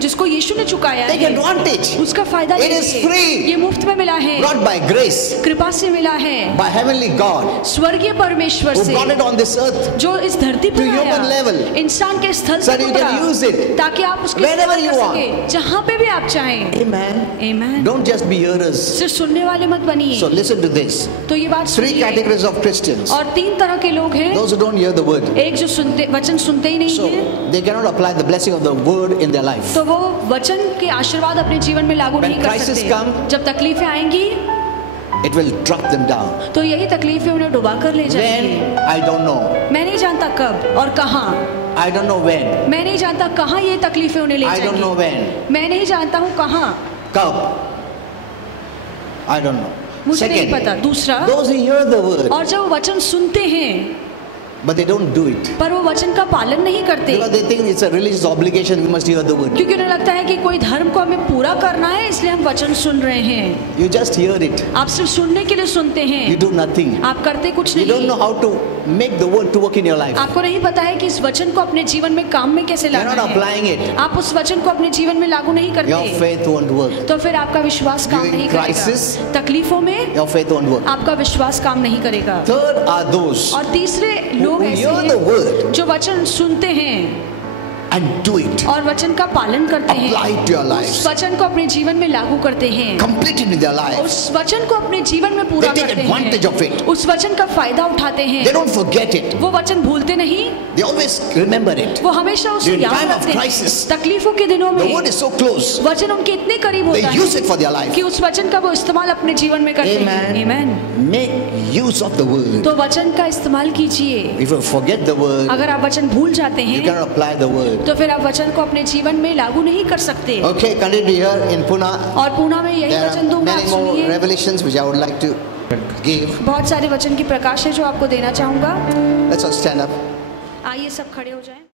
जिसको यीशु ने चुकाया Take है। advantage. उसका फायदा It is लीजिए। free. ये मुफ्त में मिला है, Brought by grace, कृपा से मिला है, by heavenly God, स्वर्गीय परमेश्वर who से, brought it on this earth जो इस धरती पर to human आया, level. इंसान के स्थल So से you can उतरा, use it ताकि आप उसके wherever इस्तेमाल you कर want. सकें, जहाँ पे भी आप चाहें। Amen. Amen. Don't just be hearers. सिर्फ सुनने वाले मत बनिए। So listen to this. तो ये बात Three सुनिए। categories of Christians. और तीन तरह के लोग हैं, Those who don't hear the word. एक जो सुनते वचन सुनते ही नहीं So हैं, they cannot apply the blessing of the word in their life. तो वो वचन के आशीर्वाद अपने जीवन में लागू When नहीं कर crisis सकते। come, जब तकलीफें आएंगी It will drop them down. तो यही तकलीफें उन्हें डुबा कर ले जाएंगी। When? I don't know. मैं नहीं जानता कब और कहाँ, I don't know when. मैं नहीं जानता कहाँ ये तकलीफें उन्हें ले I don't know जाएंगी, when. मैं नहीं जानता हूँ कहाँ, Kab? I don't know. मुझे नहीं Second, पता। दूसरा, those who hear the word और जब वो वचन सुनते हैं but they don't do it पर वो वचन का पालन नहीं करते, because they think it's a religious obligation, we must hear the word. क्योंकि उन्हें लगता है कि कोई धर्म को हमें पूरा करना है इसलिए हम वचन सुन रहे हैं। You just hear it, आप सिर्फ सुनने के लिए सुनते you हैं, do nothing. आप करते कुछ You don't know नहीं। how to make the word to work in your life. आपको नहीं पता है कि इस वचन को अपने जीवन में काम में कैसे You're लाना not है। applying it. आप उस वचन को अपने जीवन में लागू नहीं Your करते, faith won't work. तो फिर आपका विश्वास काम During नहीं crisis, करेगा। तकलीफों में Your faith won't work. आपका विश्वास काम नहीं करेगा। Third are those और तीसरे लोग who ऐसे hear the हैं word जो वचन सुनते हैं and do it. और वचन का पालन करते हैं, Apply it to your उस lives. वचन को अपने जीवन में लागू करते हैं, Complete it in their lives. उस वचन को अपने जीवन में पूरा They take करते advantage of it. हैं, उस वचन का फायदा उठाते हैं। They don't forget it. वो वचन भूलते नहीं, They always remember it. वो हमेशा उसे During याद time of रखते हैं। crisis, तकलीफों के दिनों The में word is so close. वचन उनके इतने करीब They होता use है it for their life. कि उस वचन का वो इस्तेमाल अपने जीवन में करते हैं। Amen. आमीन। Make use of the word. तो वचन का इस्तेमाल कीजिए। If you forget the word, अगर आप वचन भूल जाते you हैं cannot apply the word. तो फिर आप वचन को अपने जीवन में लागू नहीं कर सकते। Okay, continue here in Pune. और पूना में यही There वचन are दूंगा, आप many more सुनिए। revelations which I would like to give. बहुत सारे वचन की प्रकाश है जो आपको देना चाहूंगा। Let's all stand up. आइए सब खड़े हो जाएं।